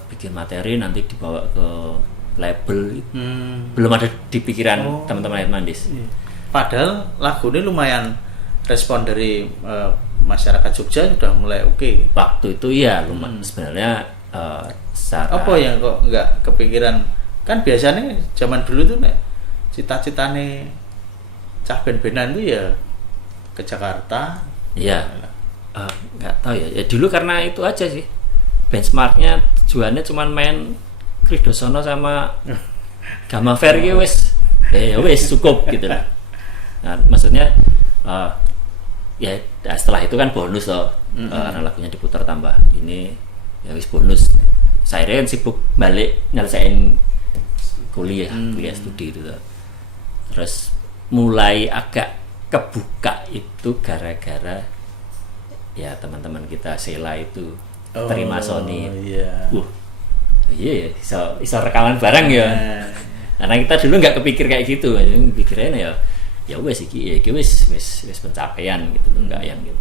bikin materi nanti dibawa ke label. Belum ada di pikiran teman-teman Ayat Mandis. Padahal lagu ini lumayan respon dari masyarakat Jogja sudah mulai oke. Waktu itu ya lumayan sebenarnya. Apa yang kok nggak kepikiran? Kan biasanya zaman dulu tuh cita-citane cah ben-benan itu ya ke Jakarta. Iya. Nggak tahu ya. Ya dulu karena itu aja sih. Benchmarknya tujuannya cuma main Kridosono sama Gamma Fair ya wes cukup gitu lah. Nah, maksudnya ya setelah itu kan bonus loh. Karena lagunya diputar tambah ini ya wes bonus. Saya kan sibuk balik nyelesain kuliah studi itu tuh. Terus mulai agak kebuka itu gara-gara ya teman-teman kita Sela itu terima Sony. Iya, iso rekaman bareng ya. Karena kita dulu nggak kepikir kayak gitu, pikirnya ya wes iki wes pencapaian gitu loh, nggak yang gitu.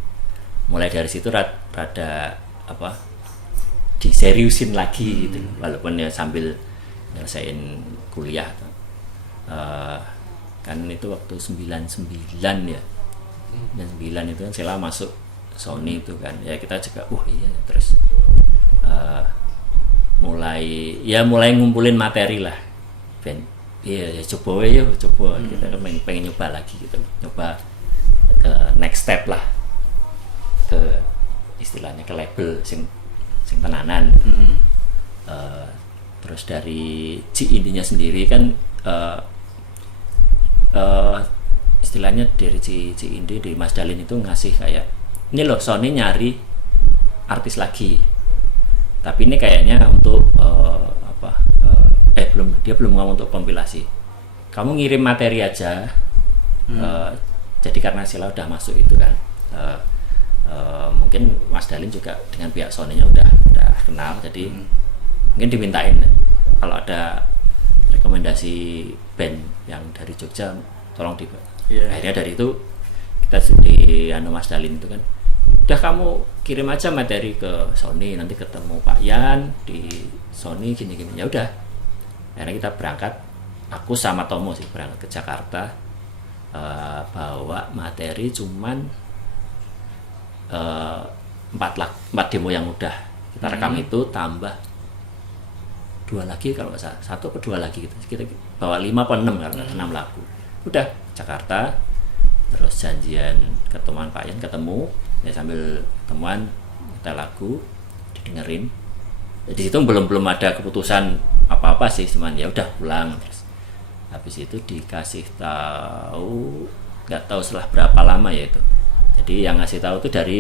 Mulai dari situ rada diseriusin lagi gitu, walaupun ya sambil nyelesain kuliah. Kan itu waktu 99 ya. 99 itu kan Sela masuk Sony itu kan. Ya kita juga terus mulai ngumpulin materi lah. Coba kita kan pengen nyoba lagi gitu. Nyoba ke next step lah. Ke istilahnya ke label sing tenanan. Terus dari Indie-nya sendiri kan istilahnya dari Indie, dari Mas Dalin itu ngasih kayak ini loh Sony nyari artis lagi, tapi ini kayaknya untuk dia belum ngomong untuk kompilasi, kamu ngirim materi aja. Jadi karena Sela udah masuk itu kan, mungkin Mas Dalin juga dengan pihak Sony-nya udah kenal, jadi mungkin dimintain kalau ada rekomendasi band yang dari Jogja tolong di. Akhirnya dari itu kita di Mas Dalin itu kan, udah kamu kirim aja materi ke Sony, nanti ketemu Pak Yan di Sony gini. Ya udah, akhirnya kita berangkat, aku sama Tomo sih berangkat ke Jakarta, bawa materi cuman 4 demo yang udah kita rekam itu tambah 2 lagi kalau nggak salah, 1 atau 2 lagi gitu. Kita bawa 5 atau 6 kalau 6 lagu. Udah Jakarta, terus janjian ketemuan Pak Yan, ketemu ya sambil ketemuan kita lagu didengerin. Jadi itu belum ada keputusan apa-apa sih, cuman ya udah pulang. Terus habis itu dikasih tahu, nggak tahu setelah berapa lama ya itu. Jadi yang ngasih tahu itu dari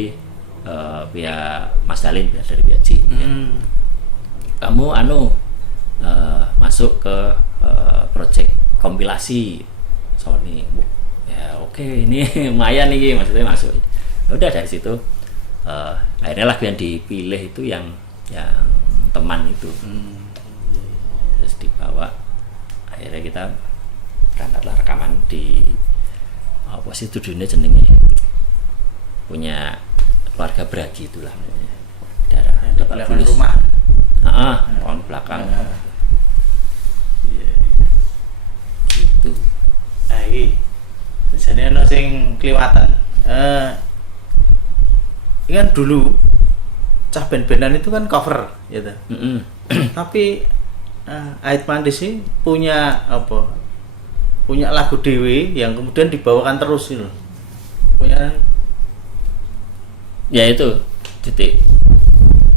pihak Mas Dalin, dari pihak Ji. Ya. Kamu masuk ke project kompilasi Sony. Ya oke, ini lumayan nih, maksudnya masuk. Udah dari situ akhirnya lagu yang dipilih itu yang teman itu. Terus dibawa, akhirnya kita berangkatlah rekaman di apa sih studionya jenenge, punya keluarga Bragi itulah, daerah Lebak Bulus rumah. pohon belakang. Gitu. Iki jane ana sing kliwatan. Ini kan dulu cah band-bandan itu kan cover gitu. Tapi Ait Mandis sih punya apa? Punya lagu dewe yang kemudian dibawakan terus gitu. Punya Ya itu titik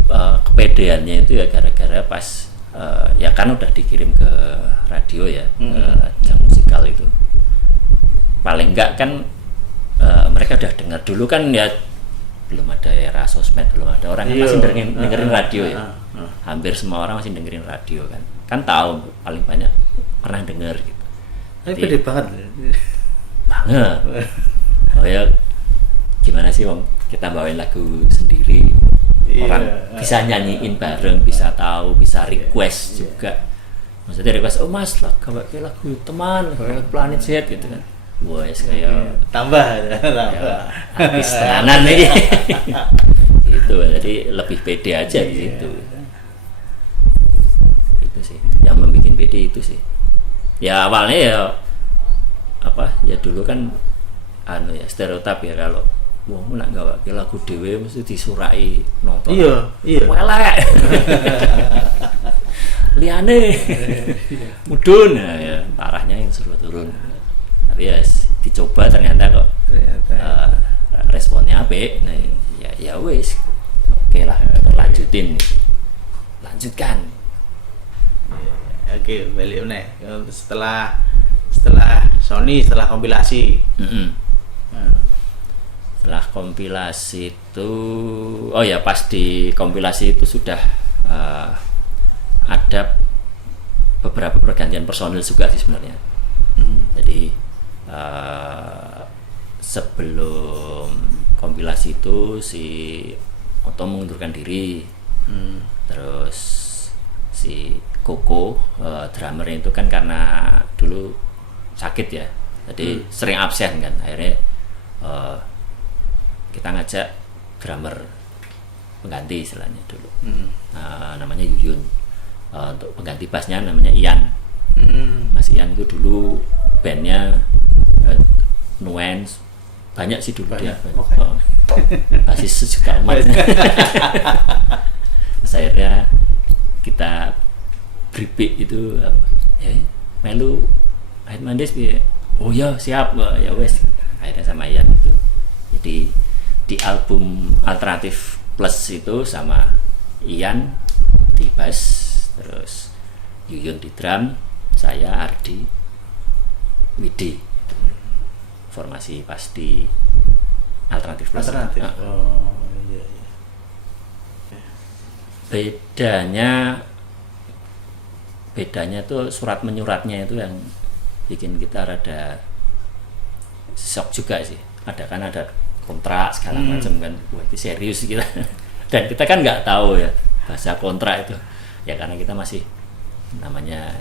kepedeannya itu ya gara-gara pas ya kan udah dikirim ke radio ya, Jam Musikal itu. Paling enggak kan mereka udah dengar dulu kan ya, belum ada era sosmed, belum ada orang kan masih dengerin radio ya. Hampir semua orang masih dengerin radio kan tahu paling banyak pernah denger gitu. Tapi pede banget oh ya gimana sih Wong, kita bawain lagu sendiri, orang bisa nyanyiin bareng, bisa tahu, bisa request juga. Maksudnya request, oh mas gawe lagu teman, gawe Planet Z gitu kan. Wes kayak tambah habis tenanan nih. Gitu, jadi lebih pede aja di situ. Itu sih yang membuat pede itu sih. Ya awalnya ya apa ya, dulu kan ya stereotip ya, kalau wong nak gawe lagu dhewe mesti disurai nonton. Iya. Welek. Liane. Mudun ya, parahnya yang suruh turun. Tapi ya dicoba ternyata kok responnya apik. Nah, ya wis. Oke lah, lanjutin. Lanjutkan. Oke, balik meneh. Setelah Sony, setelah kompilasi. Setelah kompilasi itu, oh ya pas di kompilasi itu sudah ada beberapa pergantian personil juga sih sebenarnya. Jadi sebelum kompilasi itu si Oto mengundurkan diri, terus si Koko drummernya itu kan karena dulu sakit ya, jadi sering absen kan, akhirnya kita ngajak drummer pengganti istilahnya dulu, namanya Yuyun. Untuk pengganti bassnya namanya Ian. Mas Ian itu dulu bandnya Nuance, banyak sih dulu dia. Basis sejuta umat. Akhirnya kita beripik itu melu Ait Mandis piye? Oh ya siap, ya wes. Akhirnya sama Ian itu. Jadi di album Alternatif Plus itu sama Ian di bass, terus Yuyun di drum, saya Ardi, Widi. Formasi pas di Alternatif Plus. Oh iya. Bedanya tuh surat menyuratnya itu yang bikin kita rada shock juga sih. Ada kontrak segala macam kan, wah itu serius kita. Dan kita kan nggak tahu ya bahasa kontrak itu ya, karena kita masih namanya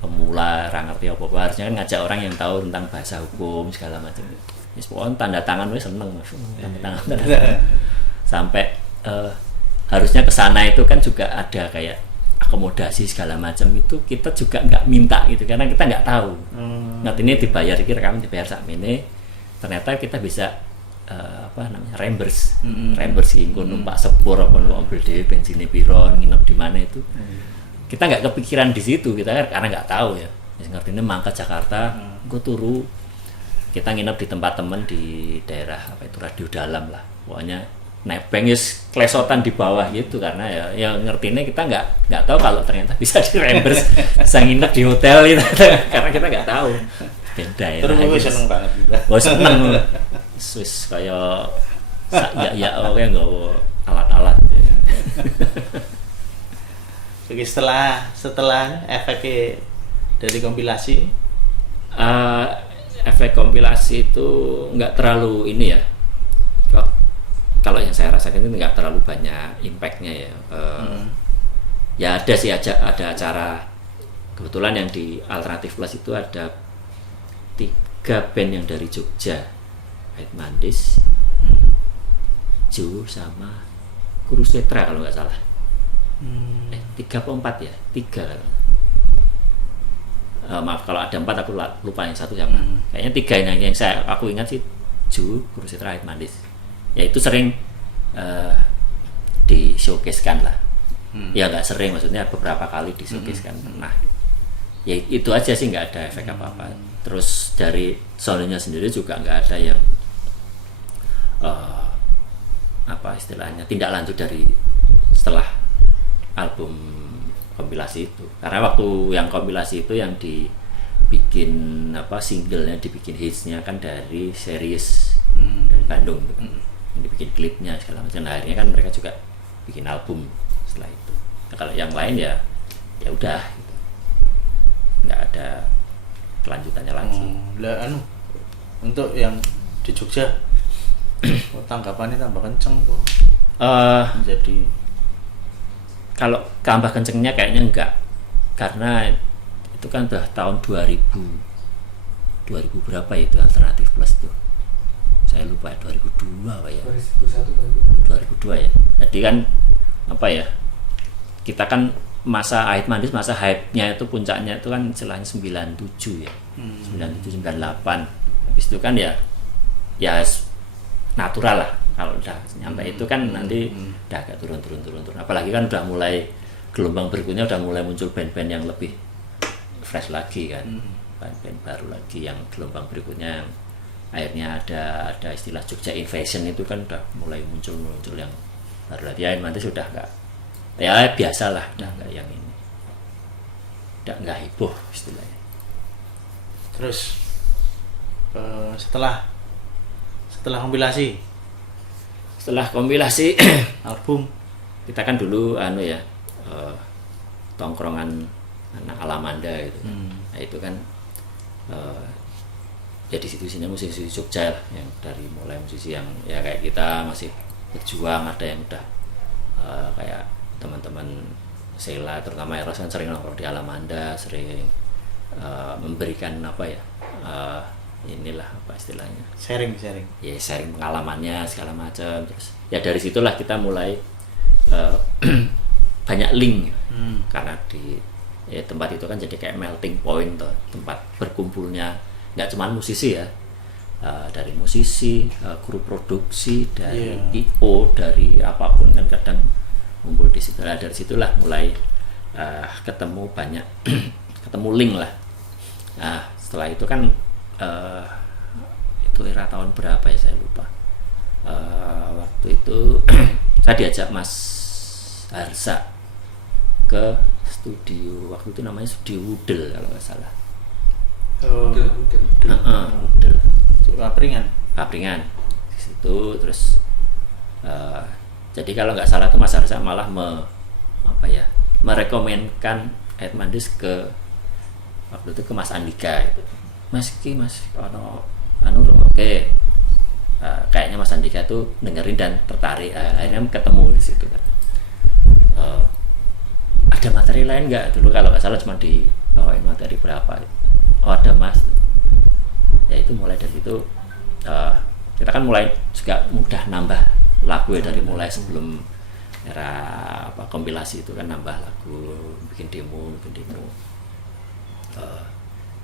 pemula, ra ngerti apa-apa. Harusnya kan ngajak orang yang tahu tentang bahasa hukum segala macam. Wis pokoknya tanda tangan wis seneng Mas. Tanda tangan. Sampai harusnya ke sana itu kan juga ada kayak akomodasi segala macam, itu kita juga nggak minta gitu karena kita nggak tahu. Ngerti ini dibayar, kira kami dibayar sak mene, ternyata kita bisa apa namanya Rembers sih numpak sepur apa mobil dhewe bensinnya piro nginep di mana itu kita nggak kepikiran di situ kita kan karena nggak tahu ya ngerti ini mangkat Jakarta gue turu kita nginep di tempat temen di daerah apa itu Radio Dalam lah pokoknya nebeng yes klesotan di bawah gitu karena ya yang ngertinya kita nggak tahu kalau ternyata bisa di Rembers bisa nginep di hotel gitu karena kita nggak tahu beda ya terus gue seneng banget juga seneng Swiss kayak ya oke nggak alat-alat ya. Oke, setelah efeknya dari kompilasi efek kompilasi itu nggak terlalu ini ya kalau yang saya rasakan itu nggak terlalu banyak impactnya ya ya ada sih ada acara kebetulan yang di Alternatif Plus itu ada 3 band yang dari Jogja Ait Mandis, Jo sama Kurusetra kalau nggak salah 3 atau 4 ya 3 maaf kalau ada 4 aku lupa yang satu siapa kayaknya 3 yang aku ingat sih Jo, Kurusetra, Ait Mandis ya itu sering di showcase-kan lah ya nggak sering maksudnya beberapa kali di showcase-kan nah ya itu aja sih nggak ada efek apa-apa terus dari soundnya sendiri juga nggak ada yang apa istilahnya tindak lanjut dari setelah album kompilasi itu karena waktu yang kompilasi itu yang dibikin apa singlenya dibikin hitsnya kan dari series dari Bandung gitu. Yang dibikin klipnya segala macam nah, akhirnya kan mereka juga bikin album setelah itu nah, kalau yang lain ya udah gitu. Nggak ada kelanjutannya lagi lah untuk yang di Jogja tanggapannya tambah kenceng kok jadi kalau tambah kencengnya kayaknya enggak karena itu kan udah tahun 2000 berapa ya itu Alternatif Plus tuh saya lupa 2002 apa ya 2002 ya jadi kan apa ya kita kan masa Ait Mandis masa hype-nya itu puncaknya itu kan istilahnya 97 ya 97 98 habis itu kan ya natural lah kalau udah nyampe itu kan nanti udah agak turun apalagi kan udah mulai gelombang berikutnya udah mulai muncul band-band yang lebih fresh lagi kan band-band baru lagi yang gelombang berikutnya yang akhirnya ada istilah Jogja Invasion itu kan udah mulai muncul yang baru lagi ya nanti sudah enggak ya biasalah udah enggak yang ini udah enggak heboh istilahnya terus setelah kompilasi album kita kan dulu tongkrongan anak Alamanda gitu nah itu kan ya di situ sini musisi Jogja lah yang dari mulai musisi yang ya kayak kita masih berjuang ada yang udah kayak teman-teman Sheila terutama Eros kan sering nongkrong di Alamanda sering memberikan apa ya inilah apa istilahnya sharing ya sharing pengalamannya segala macam terus ya dari situlah kita mulai banyak link karena di tempat itu kan jadi kayak melting point tuh, tempat berkumpulnya nggak cuma musisi ya dari musisi kru produksi dari IO dari apapun kan kadang ngumpul di situ dari situlah mulai ketemu banyak ketemu link lah nah setelah itu kan itu era tahun berapa ya saya lupa waktu itu saya diajak Mas Harsa ke studio waktu itu namanya studio Udel kalau nggak salah Udel Papringan di situ terus jadi kalau nggak salah tuh Mas Harsa malah merekomenkan Ait Mandis ke waktu itu ke Mas Andika itu Mas oke kayaknya Mas Andika tuh dengerin dan tertarik akhirnya ketemu di situ kan ada materi lain nggak dulu kalau nggak salah cuma dibawain materi berapa ada Mas ya itu mulai dari itu kita kan mulai juga mudah nambah lagu ya dari mulai sebelum era kompilasi itu kan nambah lagu bikin demo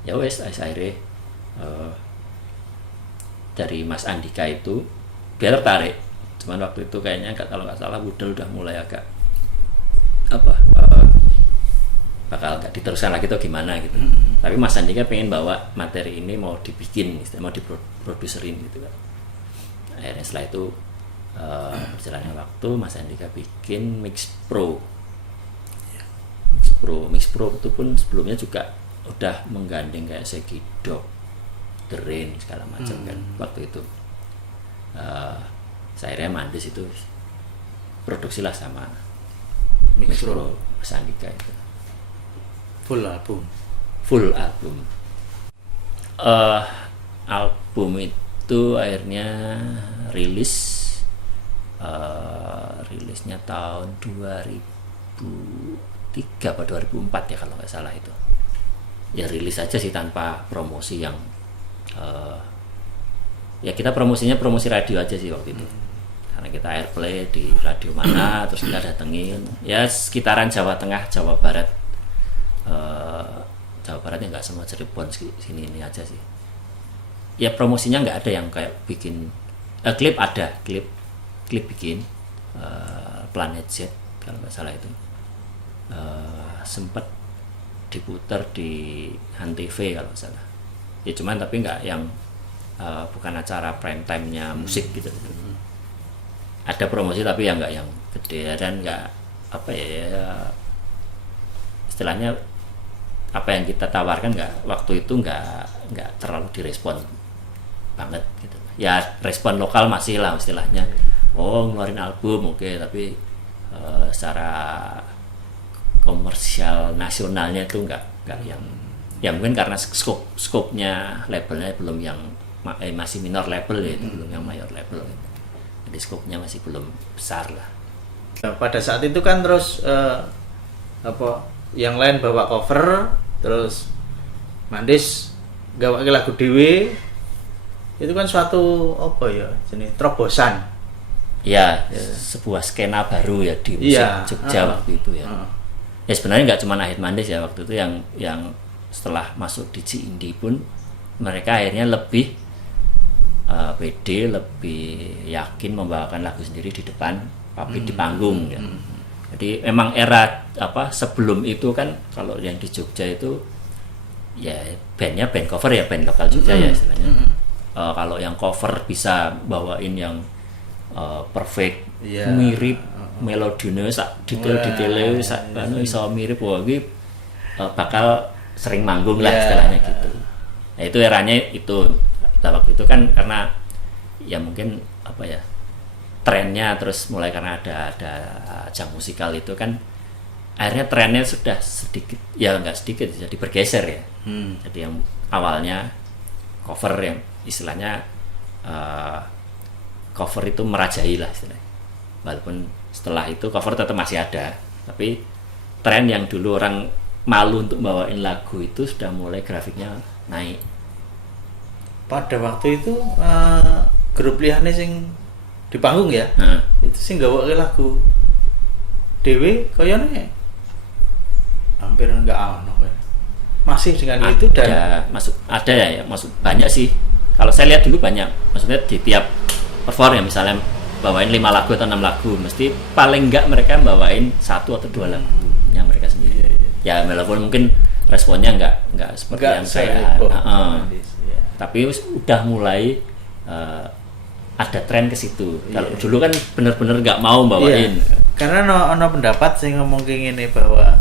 ya wes akhirnya dari Mas Andika itu dia tertarik, cuman waktu itu kayaknya kalau nggak salah Wudel udah mulai agak bakal nggak diteruskan lagi atau gimana gitu. Tapi Mas Andika pengen bawa materi ini mau dibikin, mau diproduserin gitu kan. Akhirnya setelah itu berjalannya waktu, Mas Andika bikin Mix Pro itu pun sebelumnya juga udah menggandeng kayak Segidok, The Rain segala macam kan waktu itu. Saya akhirnya Mandes itu produksilah sama Mix Pro Mas Andika itu. Full album. Album itu akhirnya rilisnya tahun 2003 atau 2004 ya kalau nggak salah itu. Ya rilis aja sih tanpa promosi yang ya kita promosinya promosi radio aja sih waktu itu. Karena kita airplay di radio mana terus kita datengin ya sekitaran Jawa Tengah, Jawa Barat. Jawa Baratnya nggak semua, Cirebon sini ini aja sih. Ya promosinya nggak ada yang kayak bikin klip bikin Planet Z kalau nggak salah itu sempat diputar di Antv kalau nggak salah. Ya cuman tapi nggak yang bukan acara prime time-nya musik gitu. Ada promosi tapi ya nggak yang gede dan nggak istilahnya apa yang kita tawarkan waktu itu nggak terlalu direspon banget gitu. Ya respon lokal masih lah istilahnya. Oh ngeluarin album oke, tapi secara komersial nasionalnya itu nggak yang ya mungkin karena skopnya labelnya belum yang masih minor label ya, itu belum yang mayor label gitu. Jadi skopnya masih belum besar lah. Nah, pada saat itu kan terus yang lain bawa cover, terus Mandes gawe lagu dhewe. Itu kan suatu jenis terobosan. Ya, sebuah skena baru ya di musik Jogja waktu itu ya. Ya sebenarnya nggak cuma Ahid Mandes ya waktu itu yang setelah masuk di Indie pun mereka akhirnya lebih pede, lebih yakin membawakan lagu sendiri di depan publik di panggung ya. Jadi memang era sebelum itu kan kalau yang di Jogja itu ya bandnya band cover ya, band lokal Jogja ya istilahnya. Kalau yang cover bisa bawain yang perfect, mirip melodine detail-detailnya iso mirip bakal sering manggung lah istilahnya gitu. Nah itu eranya itu. Nah, waktu itu kan karena ya mungkin trennya terus mulai karena ada ajang musikal itu kan akhirnya trennya sudah sedikit ya nggak sedikit jadi bergeser ya. Jadi yang awalnya cover yang istilahnya cover itu merajai lah istilahnya, walaupun setelah itu cover tetap masih ada, tapi tren yang dulu orang malu untuk bawain lagu itu sudah mulai grafiknya naik. Pada waktu itu grup liyane sing di panggung ya, itu sing gawe lagu dewe kayaknya hampir enggak ono masih dengan itu dan ada ya maksud banyak sih kalau saya lihat dulu banyak, maksudnya di tiap perform ya misalnya bawain 5 lagu atau 6 lagu mesti paling enggak mereka bawain 1 atau 2 lagunya mereka sendiri. Ya walaupun mungkin responnya enggak seperti yang saya tapi udah mulai ada tren ke situ. Kalau dulu kan bener-bener nggak mau bawain. Karena ono pendapat saya ngomong kayak gini bahwa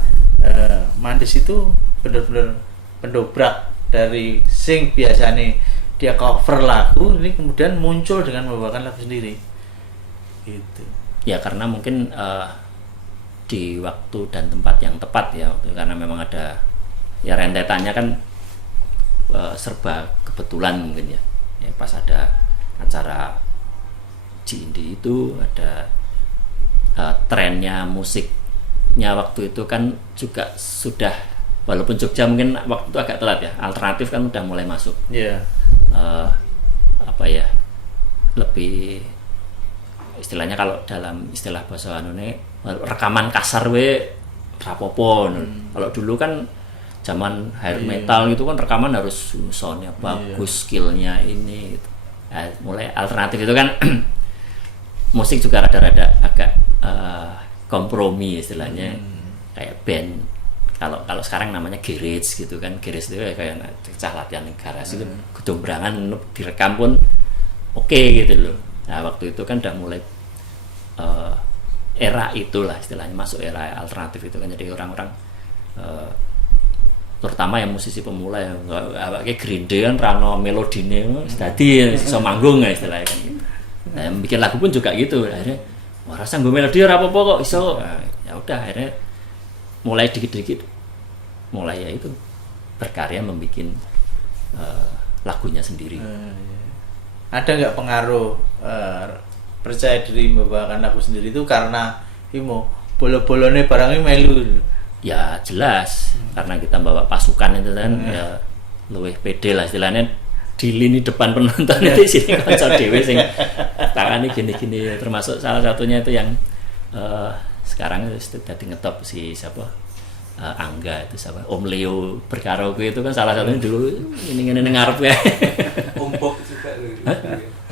Mandes itu bener-bener pendobrak dari sing biasanya dia cover lagu ini kemudian muncul dengan membawakan lagu sendiri. Gitu. Ya karena mungkin di waktu dan tempat yang tepat ya, karena memang ada ya rentetannya kan serba kebetulan mungkin ya. Ya pas ada acara Indie itu ada trennya musiknya waktu itu kan juga sudah, walaupun Jogja mungkin waktu itu agak telat ya, alternatif kan udah mulai masuk. Lebih istilahnya kalau dalam istilah bahasa anune rekaman kasar rapopo. Kalau dulu kan zaman hair metal itu kan rekaman harus soundnya bagus, skillnya ini gitu. Mulai alternatif itu kan musik juga rada-rada agak kompromi istilahnya, kayak band. Kalau sekarang namanya garage gitu kan, garage itu kayak cah latihan garasi itu kedombrangan direkam pun oke gitu loh. Nah waktu itu kan udah mulai era itulah istilahnya, masuk era alternatif itu kan, jadi orang-orang terutama yang musisi pemula yang kayak Green Day kan rano melodine dadi iso manggung ya istilahnya kan gitu. Nah, bikin lagu pun juga gitu, akhirnya wah rasa gue melodi ora apa-apa kok iso. Nah, ya udah akhirnya mulai dikit-dikit mulai ya itu berkarya membuat lagunya sendiri. Ada nggak pengaruh percaya diri membawakan lagu sendiri itu karena bolo-bolone barangnya melu? Ya jelas, karena kita bawa pasukan itu kan ya luwih pede lah istilahnya, di lini depan penonton itu sini konco dhewe sing tangane gini-gini, termasuk salah satunya itu yang sekarang sudah ngetop si siapa Angga itu siapa Om Leo berkaraoke itu kan salah satunya dulu ini ngarep ya. Om Bob juga loh.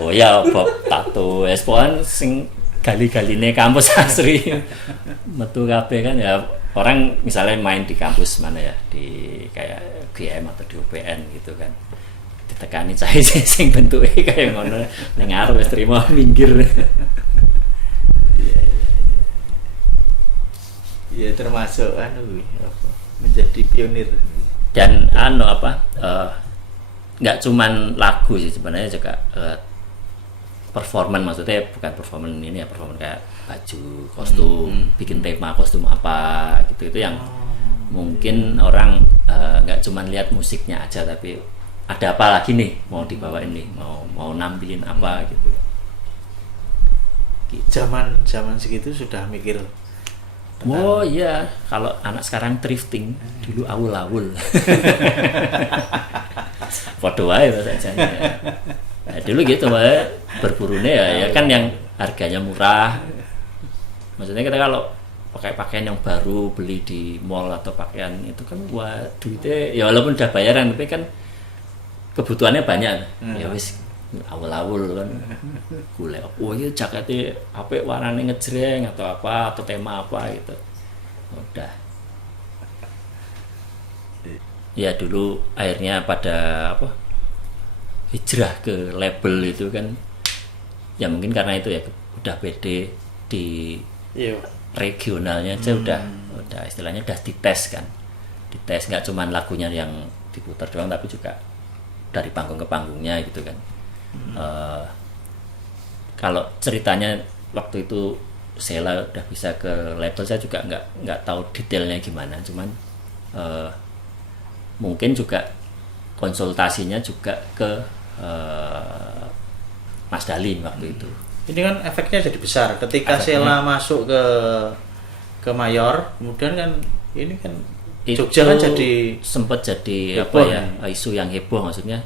Oh ya Bob tato espoan sing gali-galine kampus asri metu kabeh kan ya, orang misalnya main di kampus mana ya, di kayak GM atau di UPN gitu kan, ditekani cah sing bentuke kayak ngono ning arep wis trimo minggir. Ya termasuk menjadi pionir. Dan nggak cuman lagu sih sebenarnya, juga performan, maksudnya bukan performan ini ya, performan kayak baju, kostum, bikin tema kostum apa gitu, itu yang mungkin orang nggak cuman lihat musiknya aja, tapi ada apa lagi nih mau dibawa ini, mau nampilin apa gitu. Zaman segitu sudah mikir. Oh iya, kalau anak sekarang thrifting, dulu awul-awul. Foto wae rasanya. Nah, dulu gitu wae, berburunya ya kan yang harganya murah. Maksudnya kita kalau pakai pakaian yang baru beli di mall atau pakaian itu kan wah duitnya ya walaupun udah bayaran tapi kan kebutuhannya banyak. Ya wis awul-awul kan golek oh ini jaketnya apa warnanya ngejreng atau apa atau tema apa gitu, udah ya dulu akhirnya pada hijrah ke label itu kan ya mungkin karena itu ya udah pede di regionalnya aja, udah istilahnya udah dites nggak cuman lagunya yang diputar doang tapi juga dari panggung ke panggungnya gitu kan. Kalau ceritanya waktu itu Sheila udah bisa ke label, saya juga nggak tahu detailnya gimana, cuman mungkin juga konsultasinya juga ke Mas Dalin waktu itu. Ini kan efeknya jadi besar ketika Sheila masuk ke Mayor, kemudian kan ini kan Jogja kan jadi sempat jadi heboh, isu yang heboh, maksudnya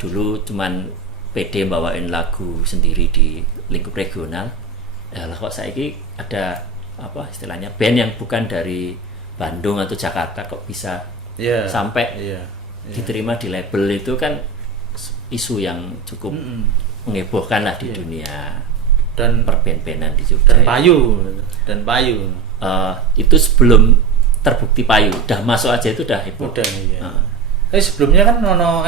dulu cuman PD bawain lagu sendiri di lingkup regional, lah kok saiki ada istilahnya band yang bukan dari Bandung atau Jakarta kok bisa sampai diterima di label, itu kan isu yang cukup menghebohkan lah di dunia dan perben-benan di Jogja. Dan payu. Itu sebelum terbukti payu, udah masuk aja itu udah heboh. Tapi sebelumnya kan Nono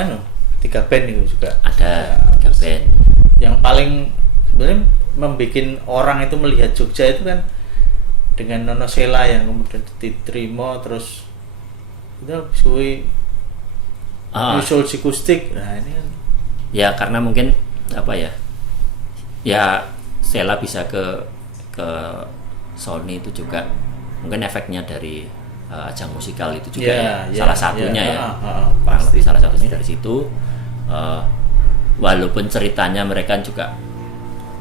3 band itu juga ada 3 band yang paling sebenarnya membuat orang itu melihat Jogja itu kan dengan Nono Sheila yang kemudian diterima terus itu suwi visual akustik. Nah ini kan ya karena mungkin ya Sheila bisa ke Sony itu juga mungkin efeknya dari ajang musikal itu juga salah satunya pasti salah satunya dari situ. Walaupun ceritanya mereka juga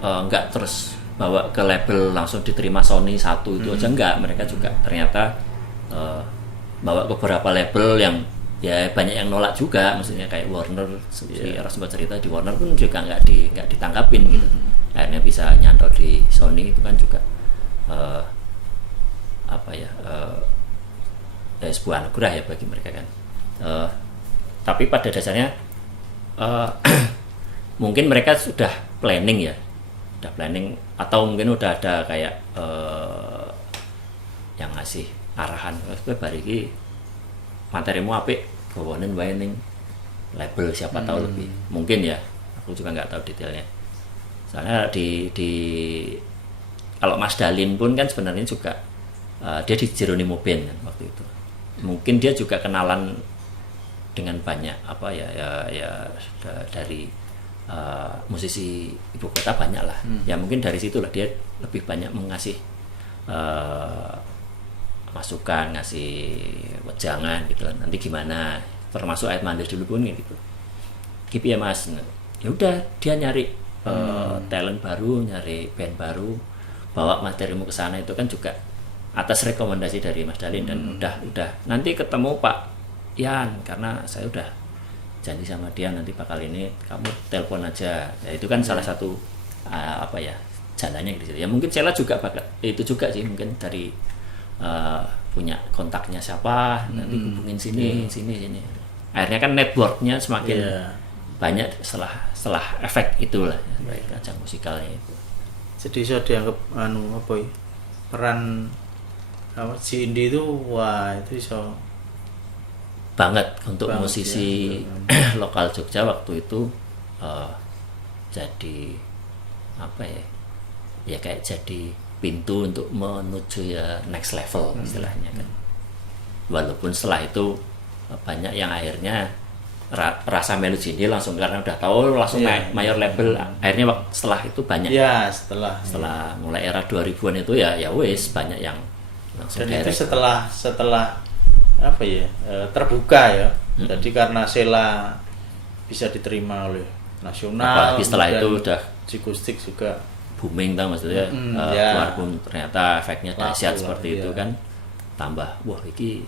nggak terus bawa ke label langsung diterima Sony satu itu aja, enggak, mereka juga ternyata bawa ke beberapa label yang ya banyak yang nolak juga, maksudnya kayak Warner, sempat cerita di Warner pun juga nggak ditangkapin gitu. Akhirnya bisa nyantol di Sony, itu kan juga sebuah anugerah ya bagi mereka kan. Tapi pada dasarnya mungkin mereka sudah planning ya, udah planning atau mungkin udah ada kayak yang ngasih arahan, kowe bar iki materimu apik, gawanen wae ning label siapa tahu lebih mungkin ya, aku juga nggak tahu detailnya. Soalnya di kalau Mas Dalin pun kan sebenarnya juga dia di Jeronimo Band kan waktu itu. Mungkin dia juga kenalan dengan banyak apa ya dari musisi ibu kota banyak lah. Ya mungkin dari situlah dia lebih banyak mengasih masukan, ngasih wejangan gitu kan. Nanti gimana? Termasuk Ait Mandis dulu pun gitu. Gitu ya Mas. Ya udah dia nyari talent baru, nyari band baru, bawa materimu ke sana itu kan juga atas rekomendasi dari Mas Dalin dan udah nanti ketemu Pak Yan karena saya udah janji sama dia nanti bakal ini kamu telepon aja. Ya itu kan salah satu apa ya jalannya gitu. Ya mungkin Sheila juga bakal itu juga sih mungkin dari punya kontaknya siapa nanti hubungin sini. Akhirnya kan networknya semakin banyak setelah efek itulah ajang musikalnya itu. Jadi saya dianggap apa ya, peran si Indi itu wah itu iso banget untuk banget, musisi lokal Jogja waktu itu jadi apa ya kayak jadi pintu untuk menuju ya next level istilahnya kan. Walaupun setelah itu banyak yang akhirnya rasa melu Jindi langsung karena udah tahu langsung mayor label. Akhirnya setelah itu banyak setelah mulai era 2000-an itu ya wes banyak yang langsung dan direct. itu setelah apa ya terbuka ya. Jadi karena Sheila bisa diterima oleh nasional, apalagi setelah itu udah Jikustik juga booming tau maksudnya keluar pun ternyata efeknya dahsyat seperti itu kan, tambah wah iki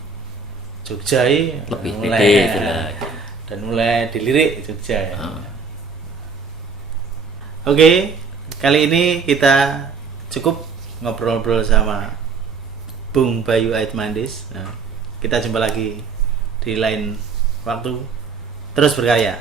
Jogja lebih mulai gede gitu lah. Dan mulai dilirik Jogja ya. Oke, kali ini kita cukup ngobrol-ngobrol sama Bung Bayu Ait Mandis. Nah, kita jumpa lagi di lain waktu. Terus berkarya.